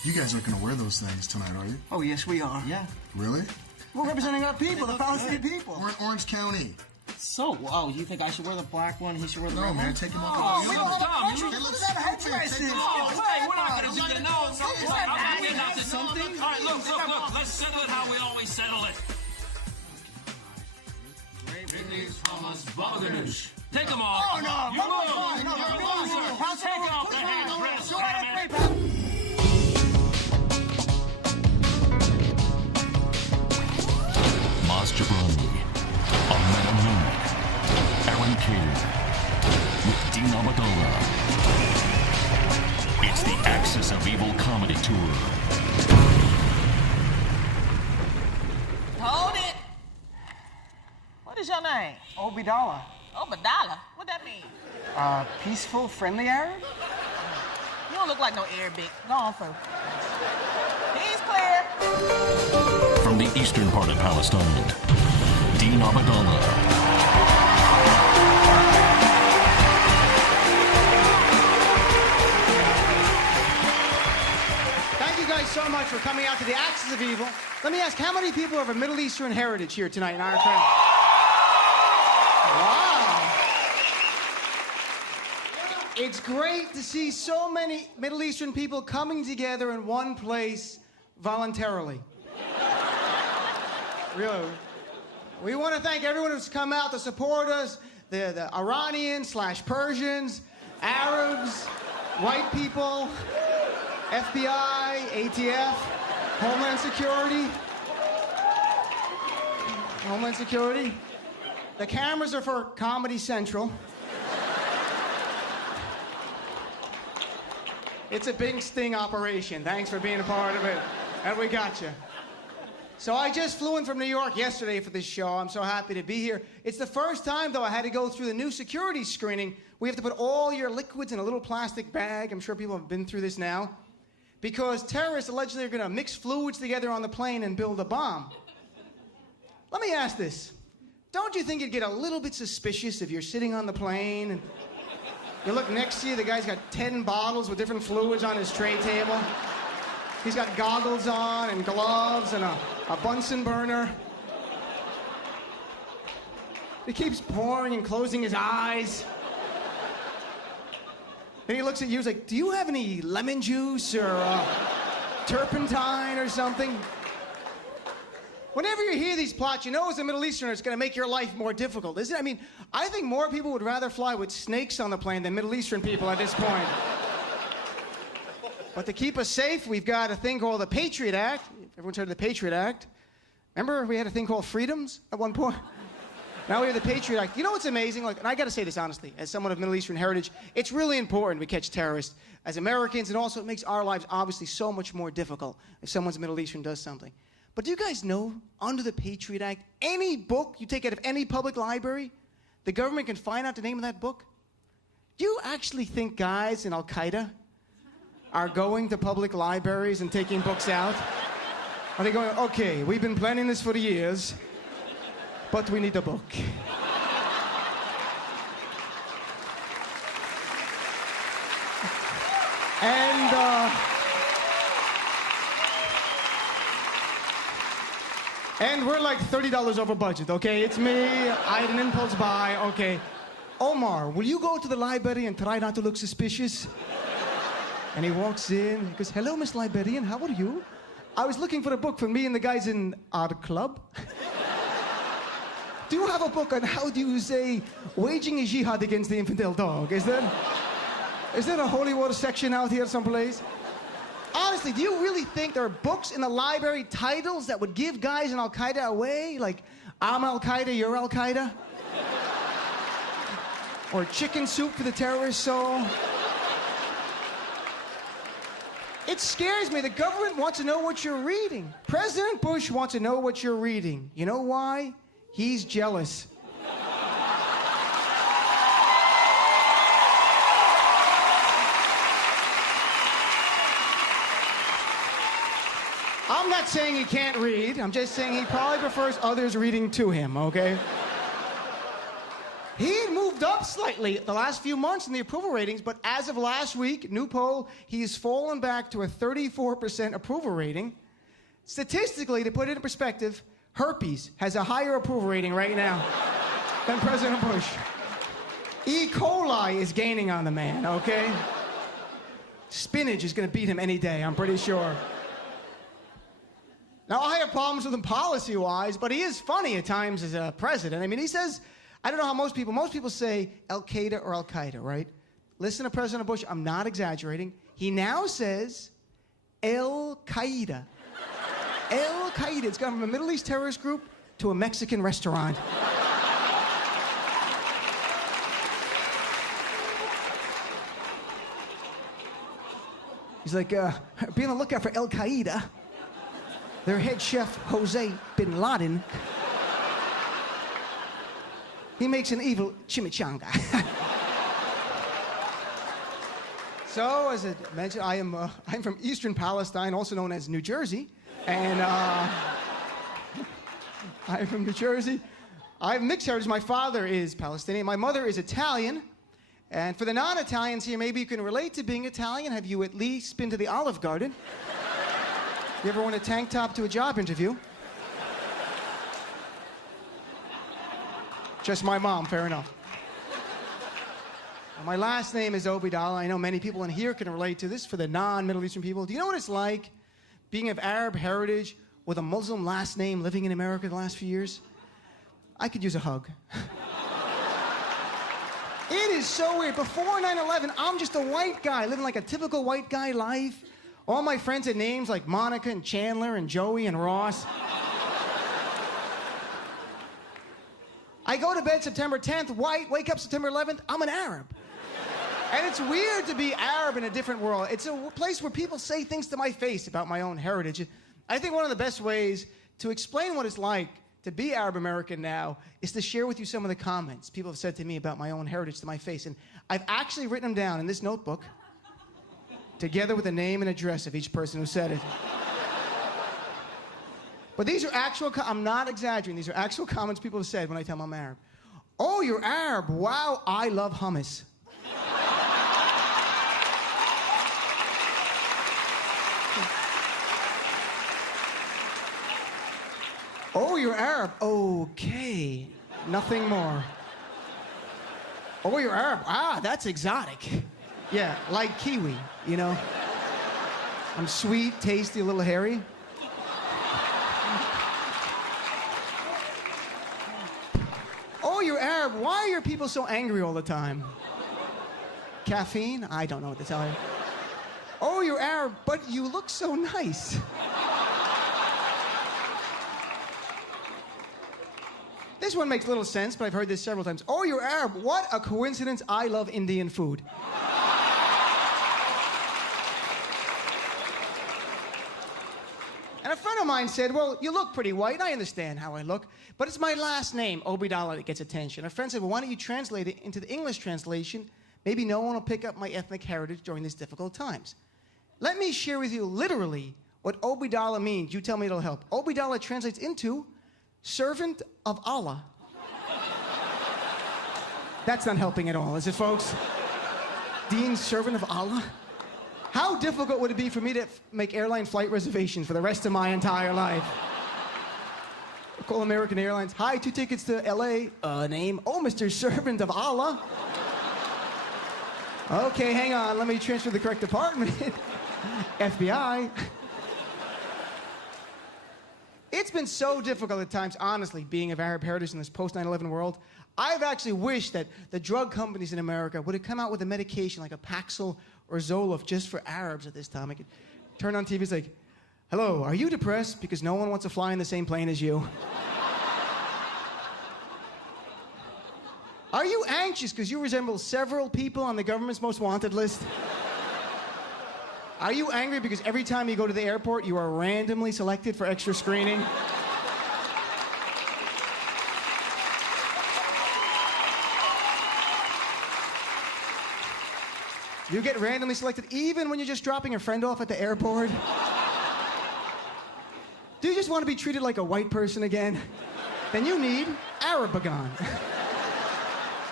You guys aren't going to wear those things tonight, are you? Oh, yes, we are. Yeah. Really? We're representing our people, the Palestinian people. We're in Orange County. So, you think I should wear the black one? He should wear the red one? No, man, take him off. Oh, we don't have a country. Look at that headdress. Hey, we're not going to do that. No. Something? All right, look. Let's settle it how we always settle it. Take them off. Oh, no. You will. No. Take off the headdress. Jobrani, Ahmed, Aron Kader, with Dena Obeidallah. It's the Axis of Evil comedy tour. Hold it. What is your name? Obeidallah. Obeidallah? What that mean? Peaceful, friendly Arab? You don't look like no Arabic. Go on, folks. He's clear. From the eastern part of Palestine, Dena Obeidallah. Thank you guys so much for coming out to the Axis of Evil. Let me ask, how many people have a Middle Eastern heritage here tonight in our crowd? Wow. It's great to see so many Middle Eastern people coming together in one place voluntarily. Really. We want to thank everyone who's come out to support us, the Iranians/Persians, Arabs, white people, FBI, ATF, Homeland Security. The cameras are for Comedy Central. It's a big sting operation. Thanks for being a part of it. And we got you. So I just flew in from New York yesterday for this show. I'm so happy to be here. It's the first time, though, I had to go through the new security screening. We have to put all your liquids in a little plastic bag. I'm sure people have been through this now. Because terrorists allegedly are going to mix fluids together on the plane and build a bomb. Let me ask this. Don't you think you'd get a little bit suspicious if you're sitting on the plane and you look next to you, the guy's got 10 bottles with different fluids on his tray table? He's got goggles on and gloves and a Bunsen burner. He keeps pouring and closing his eyes. And he looks at you, he's like, do you have any lemon juice or turpentine or something? Whenever you hear these plots, you know as a Middle Easterner, it's going to make your life more difficult, isn't it? I mean, I think more people would rather fly with snakes on the plane than Middle Eastern people at this point. But to keep us safe, we've got a thing called the Patriot Act. Everyone's heard of the Patriot Act. Remember we had a thing called freedoms at one point? Now we have the Patriot Act. You know what's amazing? Like, and I got to say this honestly, as someone of Middle Eastern heritage, it's really important we catch terrorists as Americans, and also it makes our lives obviously so much more difficult if someone's Middle Eastern does something. But do you guys know, under the Patriot Act, any book you take out of any public library, the government can find out the name of that book? Do you actually think guys in Al-Qaeda are going to public libraries and taking books out? Are they going, okay, we've been planning this for years, but we need a book. And we're like $30 over budget, okay? It's me, I had an impulse buy, okay. Omar, will you go to the library and try not to look suspicious? And he walks in, he goes, hello, Miss Librarian, how are you? I was looking for a book for me and the guys in our club. Do you have a book on how do you say waging a jihad against the infidel dog? Is there a holy war section out here someplace? Honestly, do you really think there are books in the library, titles that would give guys in Al-Qaeda away? Like, I'm Al-Qaeda, you're Al-Qaeda? Or chicken soup for the terrorist soul? It scares me. The government wants to know what you're reading. President Bush wants to know what you're reading. You know why? He's jealous. I'm not saying he can't read. I'm just saying he probably prefers others reading to him, okay? He had moved up slightly the last few months in the approval ratings, but as of last week, new poll, he's fallen back to a 34% approval rating. Statistically, to put it in perspective, herpes has a higher approval rating right now than President Bush. E. coli is gaining on the man, okay? Spinach is going to beat him any day, I'm pretty sure. Now, I have problems with him policy-wise, but he is funny at times as a president. I mean, he says, I don't know how most people say Al Qaeda or Al Qaeda, right? Listen to President Bush, I'm not exaggerating. He now says Al Qaeda. Al Qaeda. It's gone from a Middle East terrorist group to a Mexican restaurant. He's like, be on the lookout for Al Qaeda. Their head chef, Jose Bin Laden. He makes an evil chimichanga. So, as I mentioned, I'm from Eastern Palestine, also known as New Jersey. And I'm from New Jersey. I have mixed heritage. My father is Palestinian. My mother is Italian. And for the non-Italians here, maybe you can relate to being Italian. Have you at least been to the Olive Garden? You ever worn a tank top to a job interview? Just my mom, fair enough. Well, my last name is Obeidallah. I know many people in here can relate to this. For the non-Middle Eastern people, do you know what it's like being of Arab heritage with a Muslim last name living in America the last few years? I could use a hug. It is so weird. Before 9/11, I'm just a white guy living like a typical white guy life. All my friends had names like Monica and Chandler and Joey and Ross. I go to bed September 10th, white, wake up September 11th, I'm an Arab. And it's weird to be Arab in a different world. It's a place where people say things to my face about my own heritage. I think one of the best ways to explain what it's like to be Arab American now is to share with you some of the comments people have said to me about my own heritage to my face. And I've actually written them down in this notebook, together with the name and address of each person who said it. But these are actual, I'm not exaggerating, these are actual comments people have said when I tell them I'm Arab. Oh, you're Arab. Wow, I love hummus. Oh, you're Arab. Okay. Nothing more. Oh, you're Arab. Ah, that's exotic. Yeah, like kiwi, you know? I'm sweet, tasty, a little hairy. Oh, you're Arab. Why are your people so angry all the time? Caffeine? I don't know what to tell you. Oh, you're Arab, but you look so nice. This one makes little sense, but I've heard this several times. Oh, you're Arab. What a coincidence. I love Indian food. And a friend of mine said, well, you look pretty white, and I understand how I look, but it's my last name, Obeidallah, that gets attention. A friend said, well, why don't you translate it into the English translation? Maybe no one will pick up my ethnic heritage during these difficult times. Let me share with you literally what Obeidallah means. You tell me it'll help. Obeidallah translates into servant of Allah. That's not helping at all, is it, folks? Dean, servant of Allah? How difficult would it be for me to make airline flight reservations for the rest of my entire life? Call American Airlines. Hi, 2 tickets to LA. Name? Oh, Mr. Servant of Allah. Okay, hang on. Let me transfer to the correct department. FBI. It's been so difficult at times, honestly, being of Arab heritage in this post-9/11 world. I've actually wished that the drug companies in America would have come out with a medication like a Paxil or Zoloft just for Arabs at this time. I could turn on TV, it's like, hello, are you depressed because no one wants to fly in the same plane as you? Are you anxious because you resemble several people on the government's most wanted list? Are you angry because every time you go to the airport, you are randomly selected for extra screening? You get randomly selected even when you're just dropping a friend off at the airport? Do you just want to be treated like a white person again? Then you need Arabagon.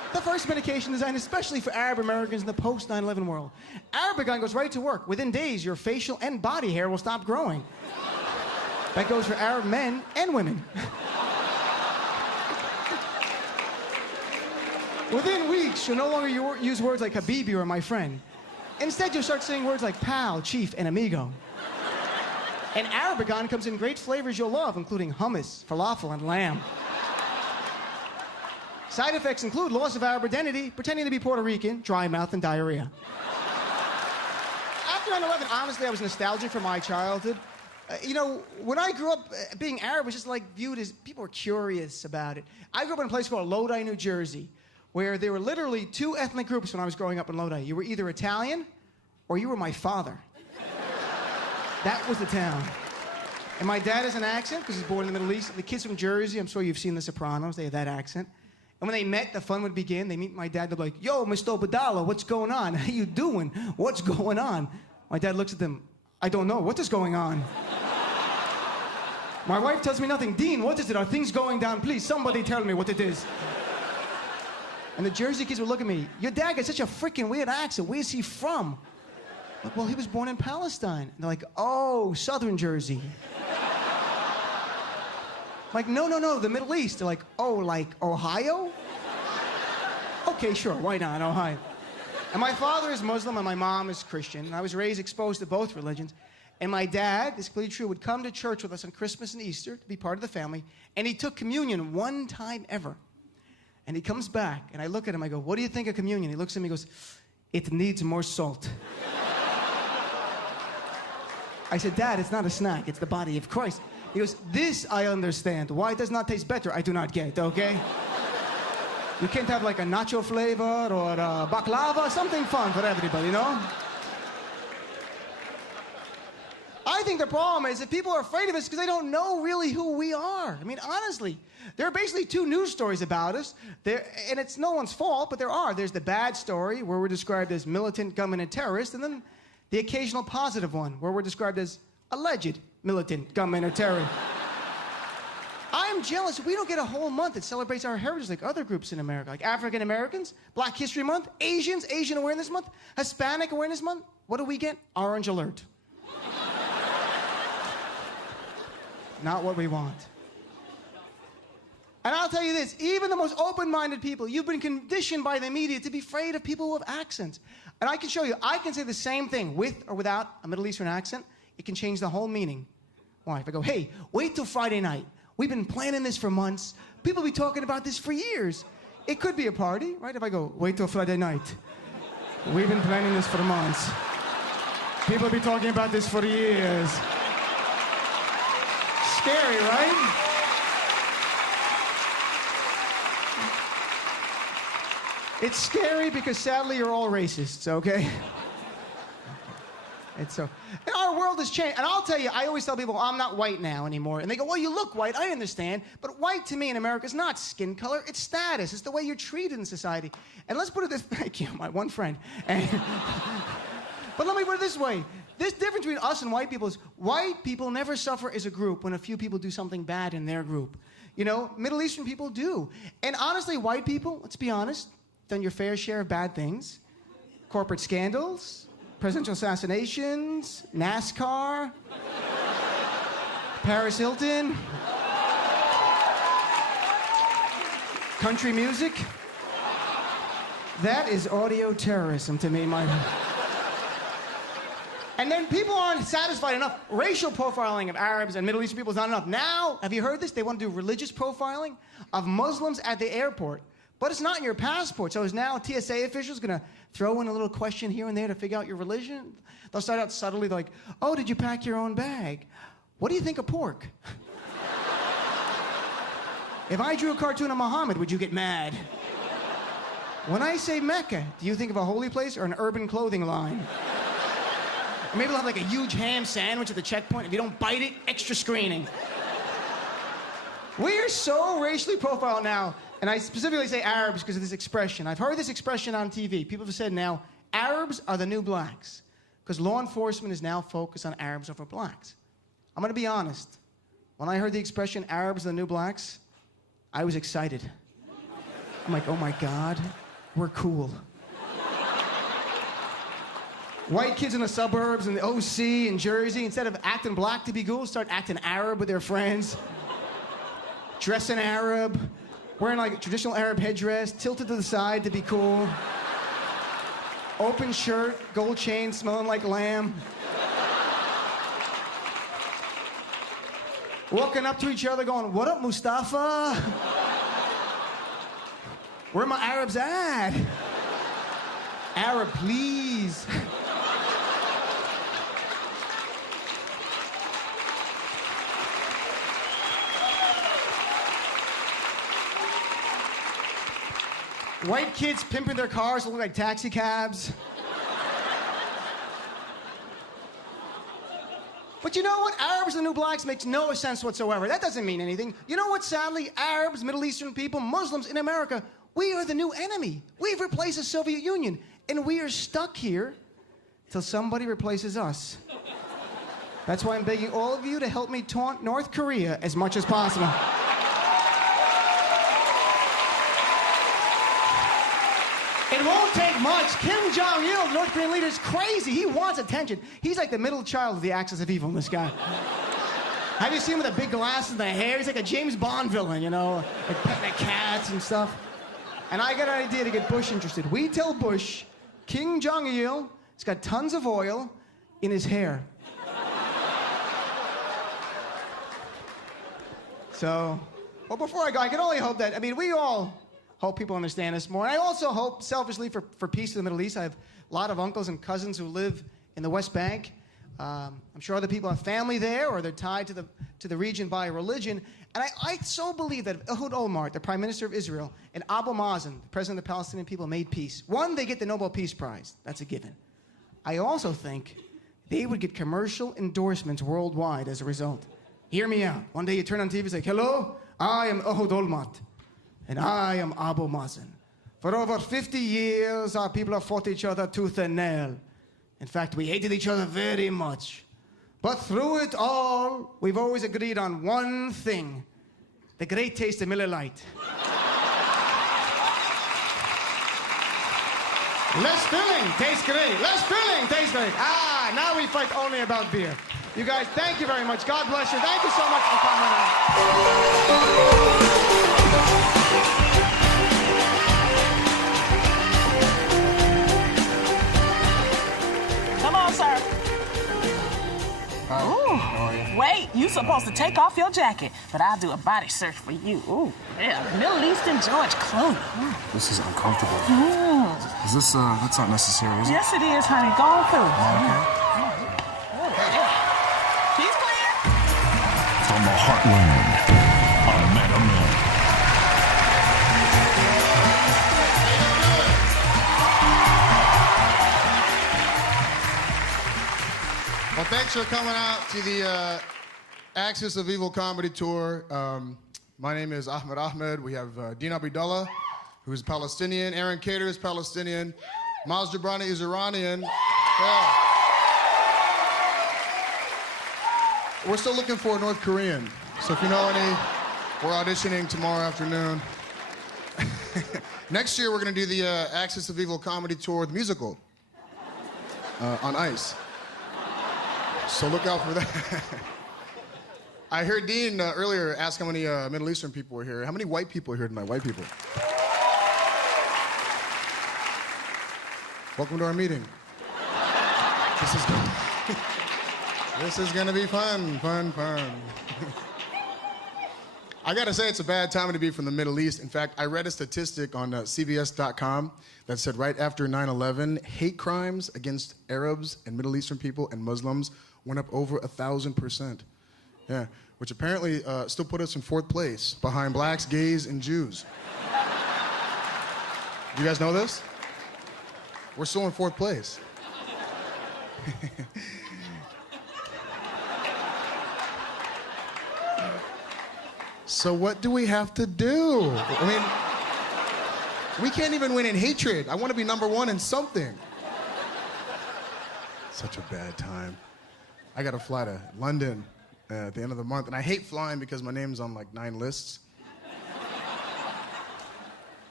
The first medication designed especially for Arab Americans in the post-9/11 world. Arabigan goes right to work. Within days, your facial and body hair will stop growing. That goes for Arab men and women. Within weeks, you'll no longer use words like Habibi or my friend. Instead, you'll start saying words like pal, chief, and amigo. And Arabigan comes in great flavors you'll love, including hummus, falafel, and lamb. Side effects include loss of Arab identity, pretending to be Puerto Rican, dry mouth, and diarrhea. After 9/11, honestly, I was nostalgic for my childhood. You know, when I grew up, being Arab was just like viewed as, people were curious about it. I grew up in a place called Lodi, New Jersey, where there were literally two ethnic groups when I was growing up in Lodi. You were either Italian or you were my father. That was the town. And my dad has an accent because he's born in the Middle East. The kids from Jersey, I'm sure you've seen The Sopranos, they have that accent. And when they met, the fun would begin. They meet my dad, they're like, yo, Mr. Obeidallah, what's going on? How you doing? What's going on? My dad looks at them, I don't know, what is going on? My wife tells me nothing. Dean, what is it? Are things going down? Please, somebody tell me what it is. And the Jersey kids would look at me, your dad got such a freaking weird accent. Where's he from? Like, well, he was born in Palestine. And they're like, oh, Southern Jersey. I'm like, no, the Middle East. They're like, oh, like Ohio? Okay, sure, why not, Ohio? And my father is Muslim and my mom is Christian. And I was raised exposed to both religions. And my dad, this is completely true, would come to church with us on Christmas and Easter to be part of the family. And he took communion one time ever. And he comes back, and I look at him, I go, what do you think of communion? He looks at me and goes, it needs more salt. I said, Dad, it's not a snack, it's the body of Christ. He goes, this I understand. Why it does not taste better, I do not get, okay? You can't have like a nacho flavor or a baklava, something fun for everybody, you know? I think the problem is that people are afraid of us because they don't know really who we are. I mean, honestly, there are basically two news stories about us. And it's no one's fault, but there are. There's the bad story, where we're described as militant, gunmen, and terrorists, and then the occasional positive one, where we're described as alleged militant, gunmen, or terrorists. I'm jealous. We don't get a whole month that celebrates our heritage like other groups in America, like African Americans, Black History Month, Asians, Asian Awareness Month, Hispanic Awareness Month. What do we get? Orange alert. Not what we want. And I'll tell you this, even the most open-minded people, you've been conditioned by the media to be afraid of people with accents. And I can show you, I can say the same thing with or without a Middle Eastern accent. It can change the whole meaning. Why? If I go, hey, wait till Friday night. We've been planning this for months. People be talking about this for years. It could be a party, right? If I go, wait till Friday night. We've been planning this for months. People be talking about this for years. Scary, right? It's scary because sadly you're all racists, okay? It's so, and our world has changed. And I'll tell you, I always tell people, I'm not white now anymore. And they go, well, you look white, I understand. But white to me in America is not skin color, it's status. It's the way you're treated in society. And let's put it this, thank you, my one friend. But let me put it this way. This difference between us and white people is white people never suffer as a group when a few people do something bad in their group. You know, Middle Eastern people do. And honestly, white people, let's be honest, done your fair share of bad things. Corporate scandals, presidential assassinations, NASCAR, Paris Hilton, country music. That is audio terrorism to me, my... And then people aren't satisfied enough. Racial profiling of Arabs and Middle Eastern people is not enough. Now, have you heard this? They want to do religious profiling of Muslims at the airport. But it's not in your passport. So is now TSA officials going to throw in a little question here and there to figure out your religion? They'll start out subtly like, oh, did you pack your own bag? What do you think of pork? If I drew a cartoon of Muhammad, would you get mad? When I say Mecca, do you think of a holy place or an urban clothing line? Or maybe they'll have like a huge ham sandwich at the checkpoint. If you don't bite it, extra screening. We are so racially profiled now. And I specifically say Arabs because of this expression. I've heard this expression on TV. People have said now, Arabs are the new blacks. Because law enforcement is now focused on Arabs over blacks. I'm going to be honest. When I heard the expression, Arabs are the new blacks, I was excited. I'm like, oh my God, we're cool. White kids in the suburbs and the OC in Jersey, instead of acting black to be cool, start acting Arab with their friends. Dressing Arab, wearing like a traditional Arab headdress, tilted to the side to be cool. Open shirt, gold chain, smelling like lamb. Walking up to each other going, what up, Mustafa? Where my Arabs at? Arab, please. White kids pimping their cars that look like taxi cabs. But you know what? Arabs and the new blacks makes no sense whatsoever. That doesn't mean anything. You know what? Sadly, Arabs, Middle Eastern people, Muslims in America, we are the new enemy. We've replaced the Soviet Union, and we are stuck here till somebody replaces us. That's why I'm begging all of you to help me taunt North Korea as much as possible. It won't take much. Kim Jong-il, the North Korean leader, is crazy. He wants attention. He's like the middle child of the axis of evil, this guy. Have you seen him with the big glasses and the hair? He's like a James Bond villain, you know, like petting the cats and stuff. And I got an idea to get Bush interested. We tell Bush, Kim Jong-il has got tons of oil in his hair. So, well, before I go, I can only hope that, we all hope people understand this more. And I also hope, selfishly, for peace in the Middle East. I have a lot of uncles and cousins who live in the West Bank. I'm sure other people have family there, or they're tied to the region by religion. And I so believe that if Ehud Olmert, the Prime Minister of Israel, and Abu Mazen, the President of the Palestinian people, made peace, one, they get the Nobel Peace Prize. That's a given. I also think they would get commercial endorsements worldwide as a result. Hear me out. One day you turn on TV and say, hello, I am Ehud Olmert. And I am Abu Mazen. For over 50 years, our people have fought each other tooth and nail. In fact, we hated each other very much. But through it all, we've always agreed on one thing: the great taste of Miller Lite. Less filling tastes great. Less filling tastes great. Now we fight only about beer. You guys, thank you very much. God bless you. Thank you so much for coming out. Come on, sir. Ooh. Wait, you supposed to take off your jacket, but I'll do a body search for you. Ooh, yeah, Middle Eastern George Clooney. This is uncomfortable. Is this, that's not necessary, is it? Yes, it is, honey. Go on through. Okay. He's clear. From the heartland, Ahmed. Well, thanks for coming out to the Axis of Evil comedy tour. My name is Ahmed. We have Dena Obeidallah, who's Palestinian. Aron Kader is Palestinian. Jobrani is Iranian. Yeah. We're still looking for a North Korean. So if you know any, we're auditioning tomorrow afternoon. Next year, we're going to do the Axis of Evil comedy tour, the musical, on ice. So look out for that. I heard Dean earlier ask how many Middle Eastern people were here. How many white people are here tonight? White people. Welcome to our meeting. This is gonna be fun. I gotta say, it's a bad time to be from the Middle East. In fact, I read a statistic on CBS.com that said right after 9/11, hate crimes against Arabs and Middle Eastern people and Muslims went up over 1,000%. Yeah, which apparently still put us in 4th place behind blacks, gays, and Jews. Do you guys know this? We're still in 4th place. So what do we have to do? I mean, we can't even win in hatred. I want to be number 1 in something. Such a bad time. I got to fly to London at the end of the month, and I hate flying because my name's on like 9 lists.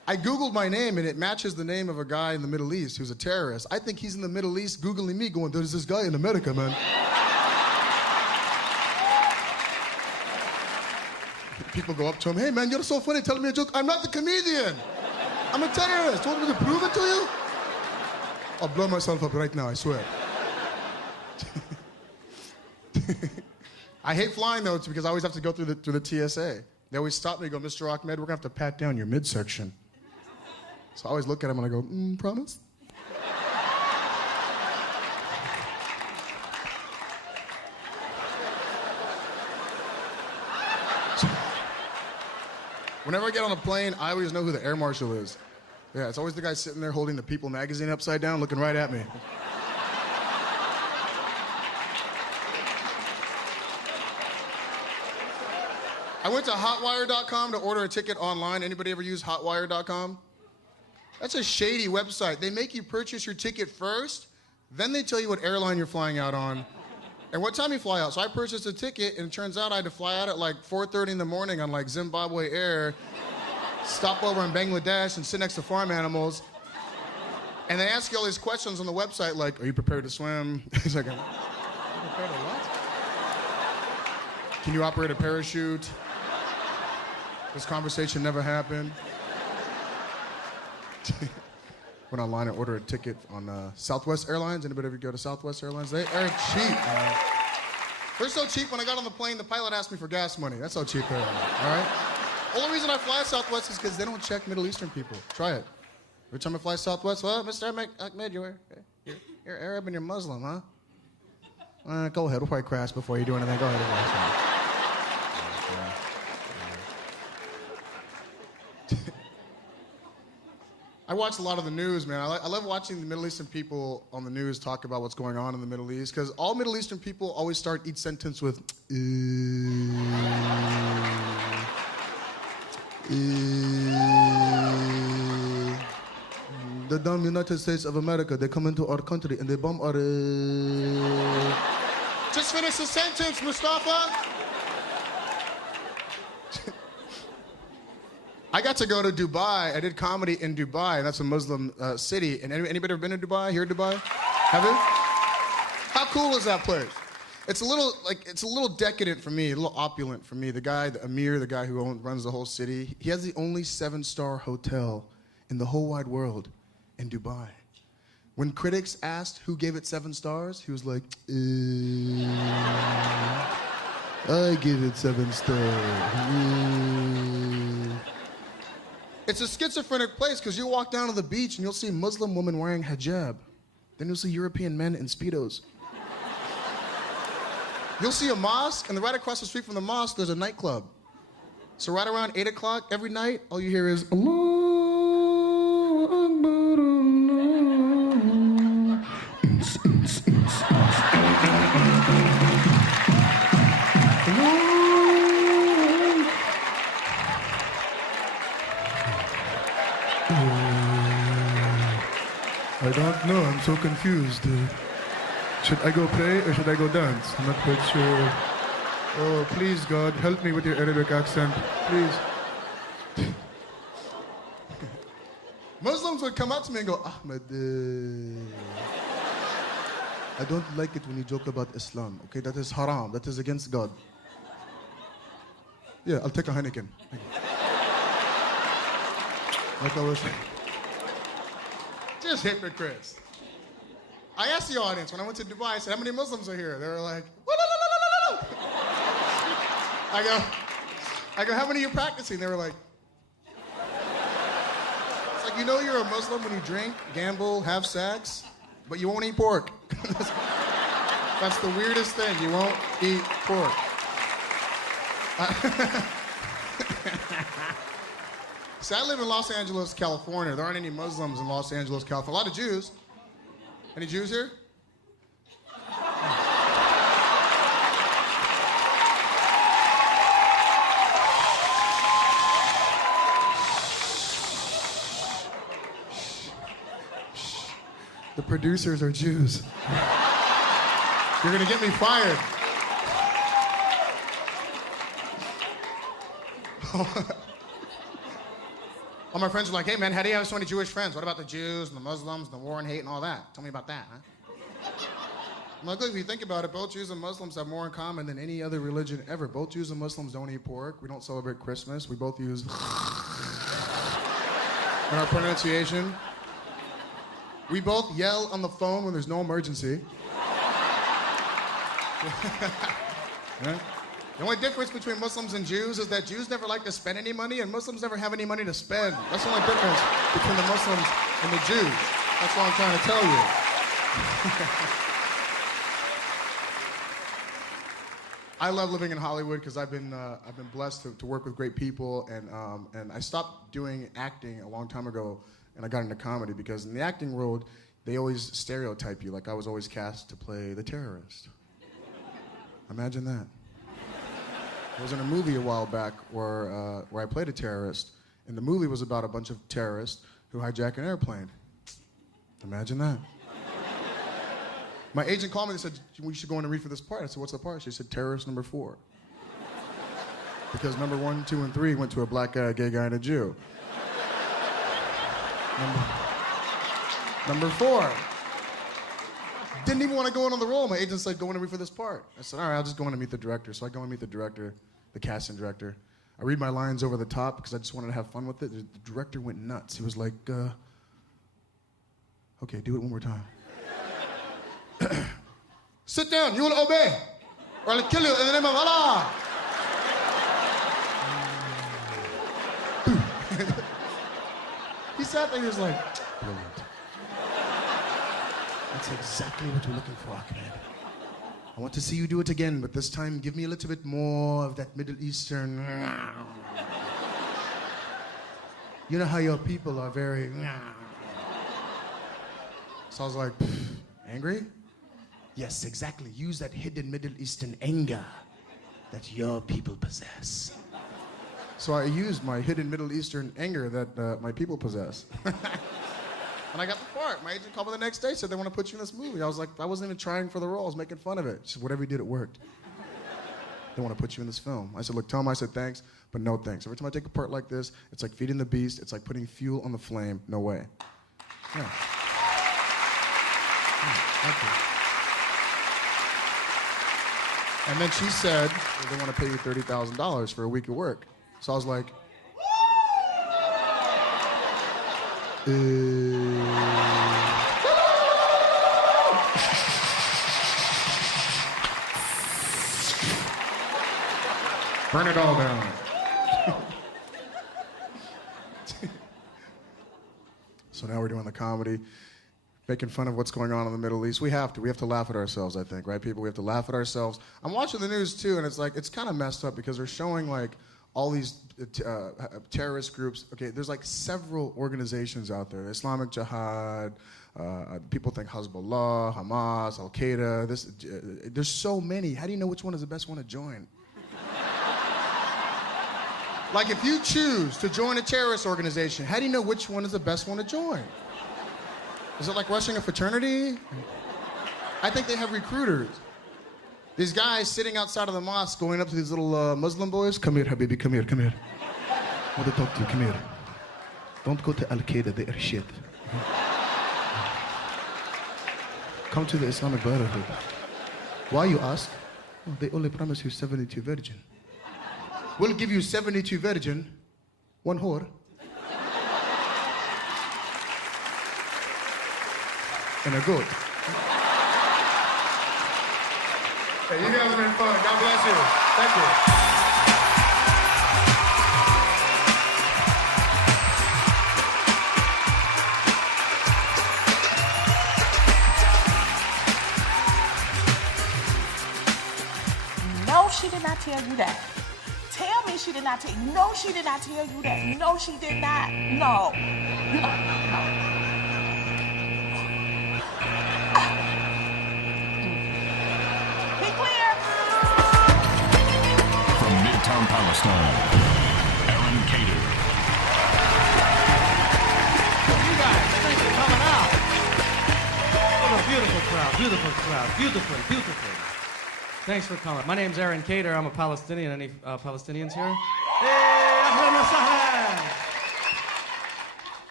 I Googled my name, and it matches the name of a guy in the Middle East who's a terrorist. I think he's in the Middle East Googling me going, there's this guy in America, man. People go up to him, hey, man, you're so funny, tell me a joke. I'm not the comedian. I'm a terrorist. You want me to prove it to you? I'll blow myself up right now, I swear. I hate flying, though, because I always have to go through the TSA. They always stop me and go, Mr. Ahmed, we're going to have to pat down your midsection. So I always look at him and I go, promise? Whenever I get on a plane, I always know who the air marshal is. Yeah, it's always the guy sitting there holding the People magazine upside down, looking right at me. I went to hotwire.com to order a ticket online. Anybody ever use hotwire.com? That's a shady website. They make you purchase your ticket first, then they tell you what airline you're flying out on and what time you fly out. So I purchased a ticket, and it turns out I had to fly out at like 4:30 in the morning on like Zimbabwe Air, stop over in Bangladesh and sit next to farm animals. And they ask you all these questions on the website like, are you prepared to swim? It's like, are you prepared to what? Can you operate a parachute? This conversation never happened. Went online and ordered a ticket on Southwest Airlines. Anybody ever go to Southwest Airlines? They are cheap, man. They're so cheap, when I got on the plane, the pilot asked me for gas money. That's how cheap they are, all right? Only reason I fly Southwest is because they don't check Middle Eastern people. Try it. Every time I fly Southwest, well, Mr. Ahmed, you're Arab and you're Muslim, huh? Go ahead, we'll probably crash before you do anything. Go ahead. I watch a lot of the news, man. I love watching the Middle Eastern people on the news talk about what's going on in the Middle East, because all Middle Eastern people always start each sentence with, the damn United States of America, they come into our country and they bomb our... Just finish the sentence, Mustafa. I got to go to Dubai. I did comedy in Dubai, and that's a Muslim city. And anybody ever been to Dubai? Here in Dubai? Have you? How cool is that place? It's a little decadent for me, a little opulent for me. The guy, the Amir, the guy who runs the whole city, he has the only 7-star hotel in the whole wide world in Dubai. When critics asked who gave it 7 stars, he was like, I give it 7 stars. It's a schizophrenic place because you walk down to the beach and you'll see Muslim women wearing hijab. Then you'll see European men in Speedos. You'll see a mosque, and right across the street from the mosque, there's a nightclub. So right around 8 o'clock every night, all you hear is, Allahu Akbar, I don't know, I'm so confused. Should I go pray or should I go dance? I'm not quite sure. Oh, please, God, help me with your Arabic accent, please. Muslims would come up to me and go, Ahmed, I don't like it when you joke about Islam, okay? That is haram, that is against God. Yeah, I'll take a Heineken. Like I was saying. Just hypocrites. I asked the audience when I went to Dubai, I said, how many Muslims are here? They were like, I go, how many are you practicing? They were like, it's like, you know you're a Muslim when you drink, gamble, have sex, but you won't eat pork. That's the weirdest thing, you won't eat pork. See, I live in Los Angeles, California. There aren't any Muslims in Los Angeles, California. A lot of Jews. Any Jews here? The producers are Jews. You're gonna get me fired. All my friends were like, hey, man, how do you have so many Jewish friends? What about the Jews and the Muslims and the war and hate and all that? Tell me about that, huh? I'm like, look, if you think about it, both Jews and Muslims have more in common than any other religion ever. Both Jews and Muslims don't eat pork. We don't celebrate Christmas. We both use in our pronunciation. We both yell on the phone when there's no emergency. Yeah? The only difference between Muslims and Jews is that Jews never like to spend any money and Muslims never have any money to spend. That's the only difference between the Muslims and the Jews. That's what I'm trying to tell you. I love living in Hollywood because I've been blessed to work with great people, and I stopped doing acting a long time ago, and I got into comedy because in the acting world, they always stereotype you. Like I was always cast to play the terrorist. Imagine that. I was in a movie a while back where I played a terrorist, and the movie was about a bunch of terrorists who hijack an airplane. Imagine that. My agent called me and said, we should go in and read for this part. I said, what's the part? She said, terrorist number 4. Because number 1, 2, and 3 went to a black guy, a gay guy, and a Jew. Number 4. Didn't even want to go in on the role. My agent said, go in and read for this part. I said, all right, I'll just go in and meet the director. So I go and meet the director, the casting director. I read my lines over the top because I just wanted to have fun with it. The director went nuts. He was like, okay, do it one more time. Sit down, you will obey, or I'll kill you in the name of Allah. He sat there, he was like, brilliant. That's exactly what we're looking for, Ahmed. I want to see you do it again, but this time give me a little bit more of that Middle Eastern. You know how your people are very. So I was like, angry? Yes, exactly. Use that hidden Middle Eastern anger that your people possess. So I used my hidden Middle Eastern anger that my people possess. And I got the part. My agent called me the next day, said they want to put you in this movie. I was like, I wasn't even trying for the role. I was making fun of it. She said, whatever you did, it worked. They want to put you in this film. I said, look, tell them I said thanks, but no thanks. Every time I take a part like this, it's like feeding the beast. It's like putting fuel on the flame. No way. Yeah. Thank you. And then she said, well, they want to pay you $30,000 for a week of work. So I was like, burn it all down. So now we're doing the comedy, making fun of what's going on in the Middle East. We have to laugh at ourselves, I think, right, people? We have to laugh at ourselves. I'm watching the news, too, and it's like, it's kind of messed up because they're showing, like, all these terrorist groups. Okay, there's, like, several organizations out there. Islamic Jihad, people think Hezbollah, Hamas, Al Qaeda. There's so many. How do you know which one is the best one to join? Like, if you choose to join a terrorist organization, how do you know which one is the best one to join? Is it like rushing a fraternity? I think they have recruiters. These guys sitting outside of the mosque going up to these little Muslim boys. Come here, Habibi, come here, come here. I want to talk to you, come here. Don't go to Al Qaeda, they are shit. Come to the Islamic Brotherhood. Why, you ask? Oh, they only promise you 72 virgin. We'll give you 72 virgin, 1 whore. And a goat. Hey, you guys have been fun. God bless you. Thank you. No, she did not tell you that. Tell me she did not tell you. No, she did not tell you that. No, she did not. No. Be clear. From Midtown Palestine, Aron Kader. You guys, thanks for coming out. What a beautiful crowd, beautiful crowd, beautiful, beautiful. Thanks for coming. My name's Aron Kader. I'm a Palestinian. Any Palestinians here? Hey, ahlan wa sahlan.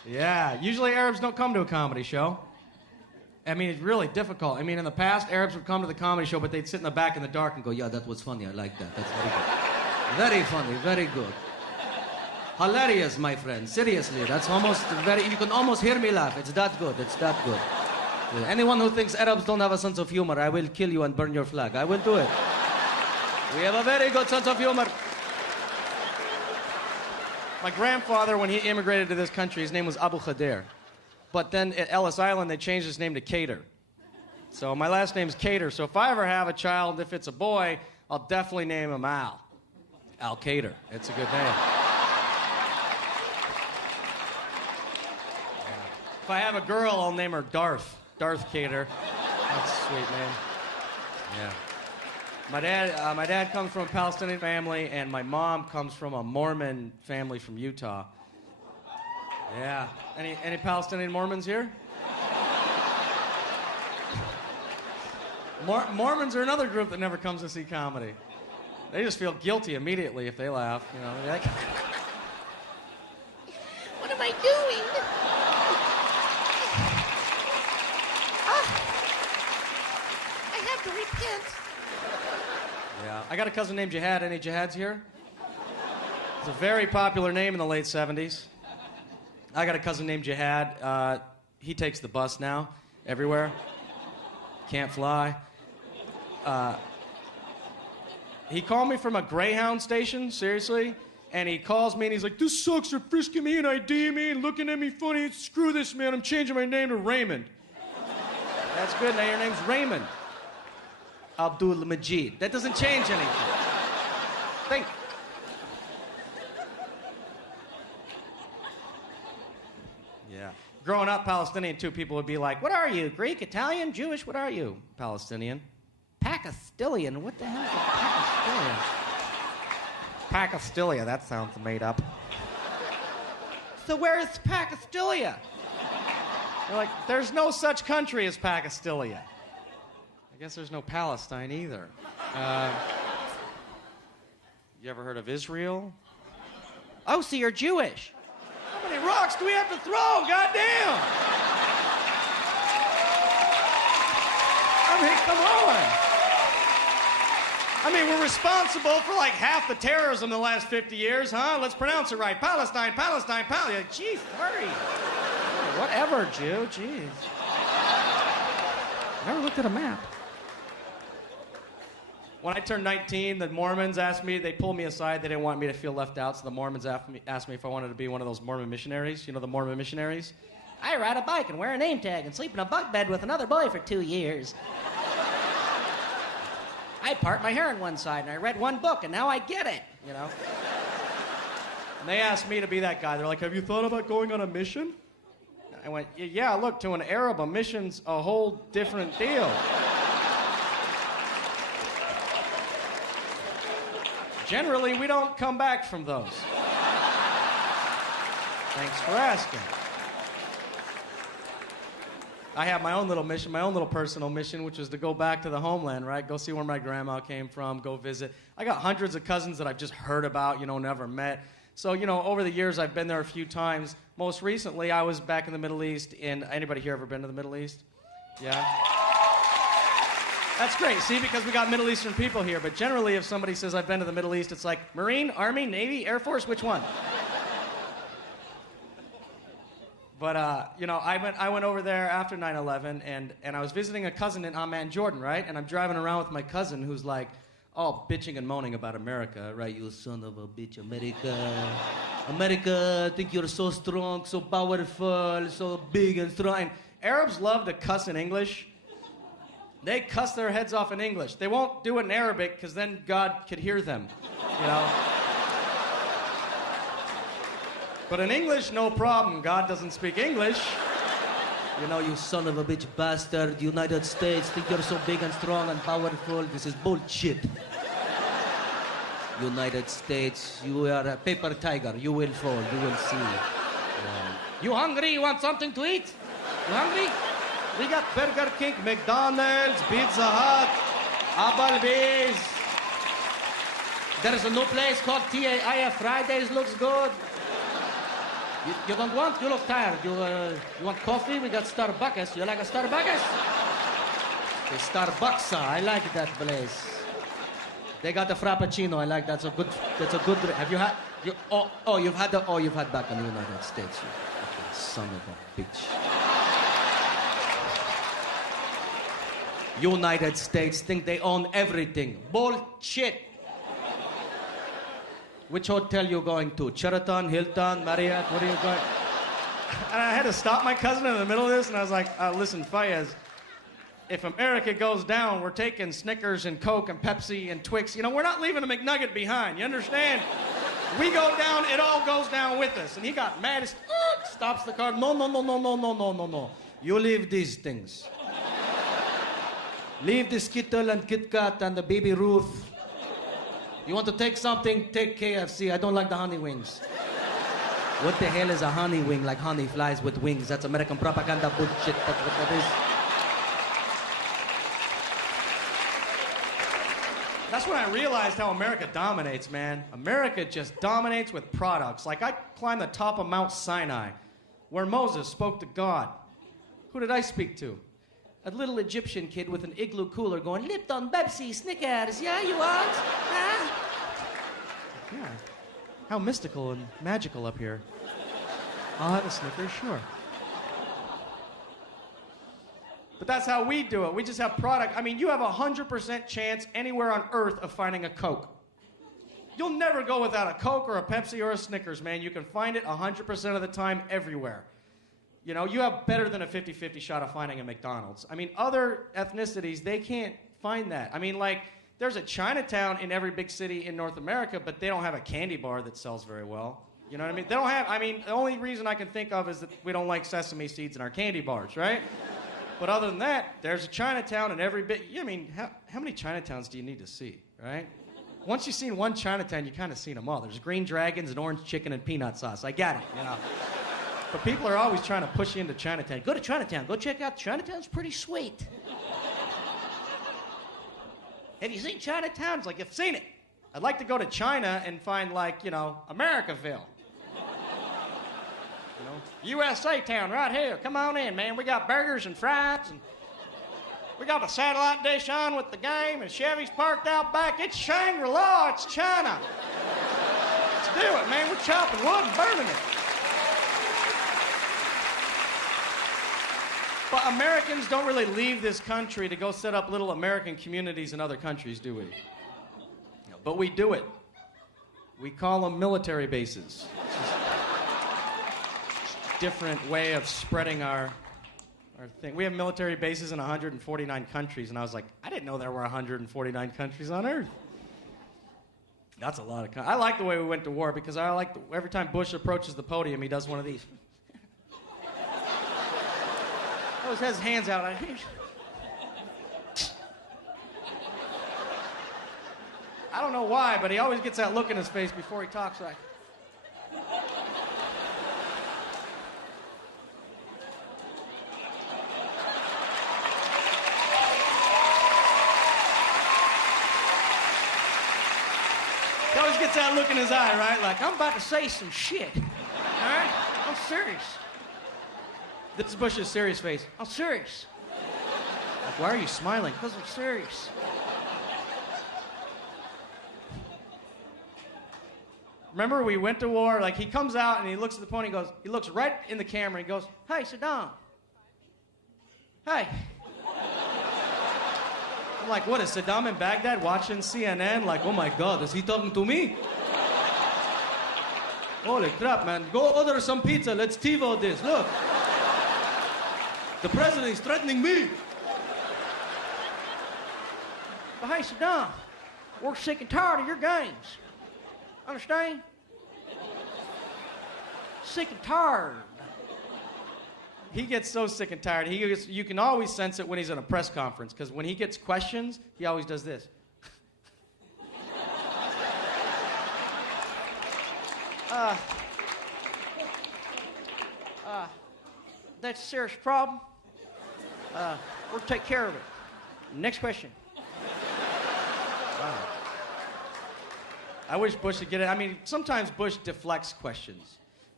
Yeah, usually Arabs don't come to a comedy show. I mean, it's really difficult. I mean, in the past, Arabs would come to the comedy show, but they'd sit in the back in the dark and go, yeah, that was funny. I like that. That's very good. Very funny. Very good. Hilarious, my friend. Seriously, that's almost very... You can almost hear me laugh. It's that good. It's that good. Yeah. Anyone who thinks Arabs don't have a sense of humor, I will kill you and burn your flag. I will do it. We have a very good sense of humor. My grandfather, when he immigrated to this country, his name was Abu Kader. But then at Ellis Island, they changed his name to Kader. So my last name's Kader. So if I ever have a child, if it's a boy, I'll definitely name him Al. Al Kader. It's a good name. If I have a girl, I'll name her Darth. Darth Kader. That's a sweet name. Yeah. My dad comes from a Palestinian family, and my mom comes from a Mormon family from Utah. Yeah. Any Palestinian Mormons here? Mormons are another group that never comes to see comedy. They just feel guilty immediately if they laugh. You know, they're like, what am I doing? I have to repent. yeah. I got a cousin named Jihad. Any Jihads here? It's a very popular name in the late 70s. I got a cousin named Jihad. He takes the bus now, everywhere. Can't fly. He called me from a Greyhound station, seriously. And he calls me and he's like, this sucks, they're frisking me and IDing me and looking at me funny. Screw this, man, I'm changing my name to Raymond. That's good, now your name's Raymond. Abdul Majid. That doesn't change anything. Think. Yeah. Growing up Palestinian, too, people would be like, what are you, Greek, Italian, Jewish? What are you? Palestinian. Pakistilian? What the hell is a Pakistilian? Pakistilia, that sounds made up. So where's Pakistilia? They're like, there's no such country as Pakistilia. I guess there's no Palestine either. You ever heard of Israel? Oh, so you're Jewish. How many rocks do we have to throw? Goddamn! I mean, come on. I mean, we're responsible for like half the terrorism in the last 50 years, huh? Let's pronounce it right. Palestine, Palestine, Palestine. Jeez, hurry. Whatever, Jew. Jeez. Never looked at a map. When I turned 19, the Mormons asked me, they pulled me aside. They didn't want me to feel left out, so the Mormons asked me if I wanted to be one of those Mormon missionaries. You know the Mormon missionaries? I ride a bike and wear a name tag and sleep in a bunk bed with another boy for 2 years. I part my hair on one side and I read one book and now I get it, you know? And they asked me to be that guy. They're like, have you thought about going on a mission? I went, yeah, look, to an Arab, a mission's a whole different deal. Generally, we don't come back from those. Thanks for asking. I have my own little mission, my own little personal mission, which is to go back to the homeland, right? Go see where my grandma came from, go visit. I got hundreds of cousins that I've just heard about, you know, never met. So, you know, over the years, I've been there a few times. Most recently, I was back in the Middle East. Anybody here ever been to the Middle East? Yeah? That's great, see, because we got Middle Eastern people here. But generally, if somebody says, I've been to the Middle East, it's like, Marine, Army, Navy, Air Force, which one? But, you know, I went over there after 9/11, and I was visiting a cousin in Amman, Jordan, right? And I'm driving around with my cousin who's like, all bitching and moaning about America, right? You son of a bitch, America. America, I think you're so strong, so powerful, so big and strong. And Arabs love to cuss in English. They cuss their heads off in English. They won't do it in Arabic, because then God could hear them, you know? But in English, no problem. God doesn't speak English. You know, you son of a bitch bastard, United States, think you're so big and strong and powerful. This is bullshit. United States, you are a paper tiger. You will fall, you will see. You hungry? You want something to eat? You hungry? We got Burger King, McDonald's, Pizza Hut, Applebee's. There's a new place called TAIF Fridays, looks good. You don't want? You look tired. You want coffee? We got Starbucks. You like a Starbucks? The Starbucks. I like that place. They got the Frappuccino. I like that. That's a good. Have you had? You've had back in the United States. You fucking son of a bitch. United States think they own everything. Bullshit. Which hotel you going to? Sheraton, Hilton, Marriott? Where are you going? And I had to stop my cousin in the middle of this, and I was like, listen, Fayez, if America goes down, we're taking Snickers and Coke and Pepsi and Twix. You know, we're not leaving a McNugget behind. You understand? We go down, it all goes down with us. And he got mad. He stops the car. No. You leave these things. Leave the Skittle and Kit Kat and the Baby Ruth. You want to take something? Take KFC. I don't like the honey wings. What the hell is a honey wing? Like honey flies with wings. That's American propaganda bullshit. That's what that is. That's when I realized how America dominates, man. America just dominates with products. Like, I climbed the top of Mount Sinai, where Moses spoke to God. Who did I speak to? A little Egyptian kid with an igloo cooler going, Lipton, Pepsi, Snickers, yeah, you want? Huh? Yeah. How mystical and magical up here. I'll have a Snickers, sure. But that's how we do it. We just have product. I mean, you have a 100% chance anywhere on Earth of finding a Coke. You'll never go without a Coke or a Pepsi or a Snickers, man. You can find it 100% of the time everywhere. You know, you have better than a 50-50 shot of finding a McDonald's. I mean, other ethnicities, they can't find that. I mean, like, there's a Chinatown in every big city in North America, but they don't have a candy bar that sells very well. You know what I mean? They don't have, I mean, the only reason I can think of is that we don't like sesame seeds in our candy bars, right? But other than that, there's a Chinatown in every bit. I mean, how many Chinatowns do you need to see, right? Once you've seen one Chinatown, you kind of seen them all. There's green dragons and orange chicken and peanut sauce. I get it, you know. But people are always trying to push you into Chinatown. Go to Chinatown. Go check out Chinatown's pretty sweet. Have you seen Chinatown? It's like, you've seen it. I'd like to go to China and find, like, you know, Americaville. You know, USA Town right here. Come on in, man. We got burgers and fries, and we got the satellite dish on with the game, and Chevy's parked out back. It's Shangri-La. It's China. Let's do it, man. We're chopping wood and burning it. But Americans don't really leave this country to go set up little American communities in other countries, do we? But we do it. We call them military bases. It's just a different way of spreading our thing. We have military bases in 149 countries, and I was like, I didn't know there were 149 countries on Earth. That's a lot of I like the way we went to war, because I like every time Bush approaches the podium, he does one of these. He always has his hands out. I don't know why, but he always gets that look in his face before he talks, like. He always gets that look in his eye, right? Like, I'm about to say some shit. All right? I'm serious. This is Bush's serious face. I'm serious. Like, why are you smiling? Because I'm serious. Remember, we went to war. Like, he comes out and he looks at the pony. He looks right in the camera. And he goes, "Hey, Saddam. Hey." I'm like, what is Saddam in Baghdad watching CNN? Like, oh my God, is he talking to me? Holy crap, man! Go order some pizza. Let's TiVo this. Look. The president is threatening me. But hey, Saddam, we're sick and tired of your games. Understand? Sick and tired. He gets so sick and tired. You can always sense it when he's in a press conference, because when he gets questions, he always does this. That's a serious problem. We'll take care of it. Next question. Wow. I wish Bush would get it. I mean, sometimes Bush deflects questions.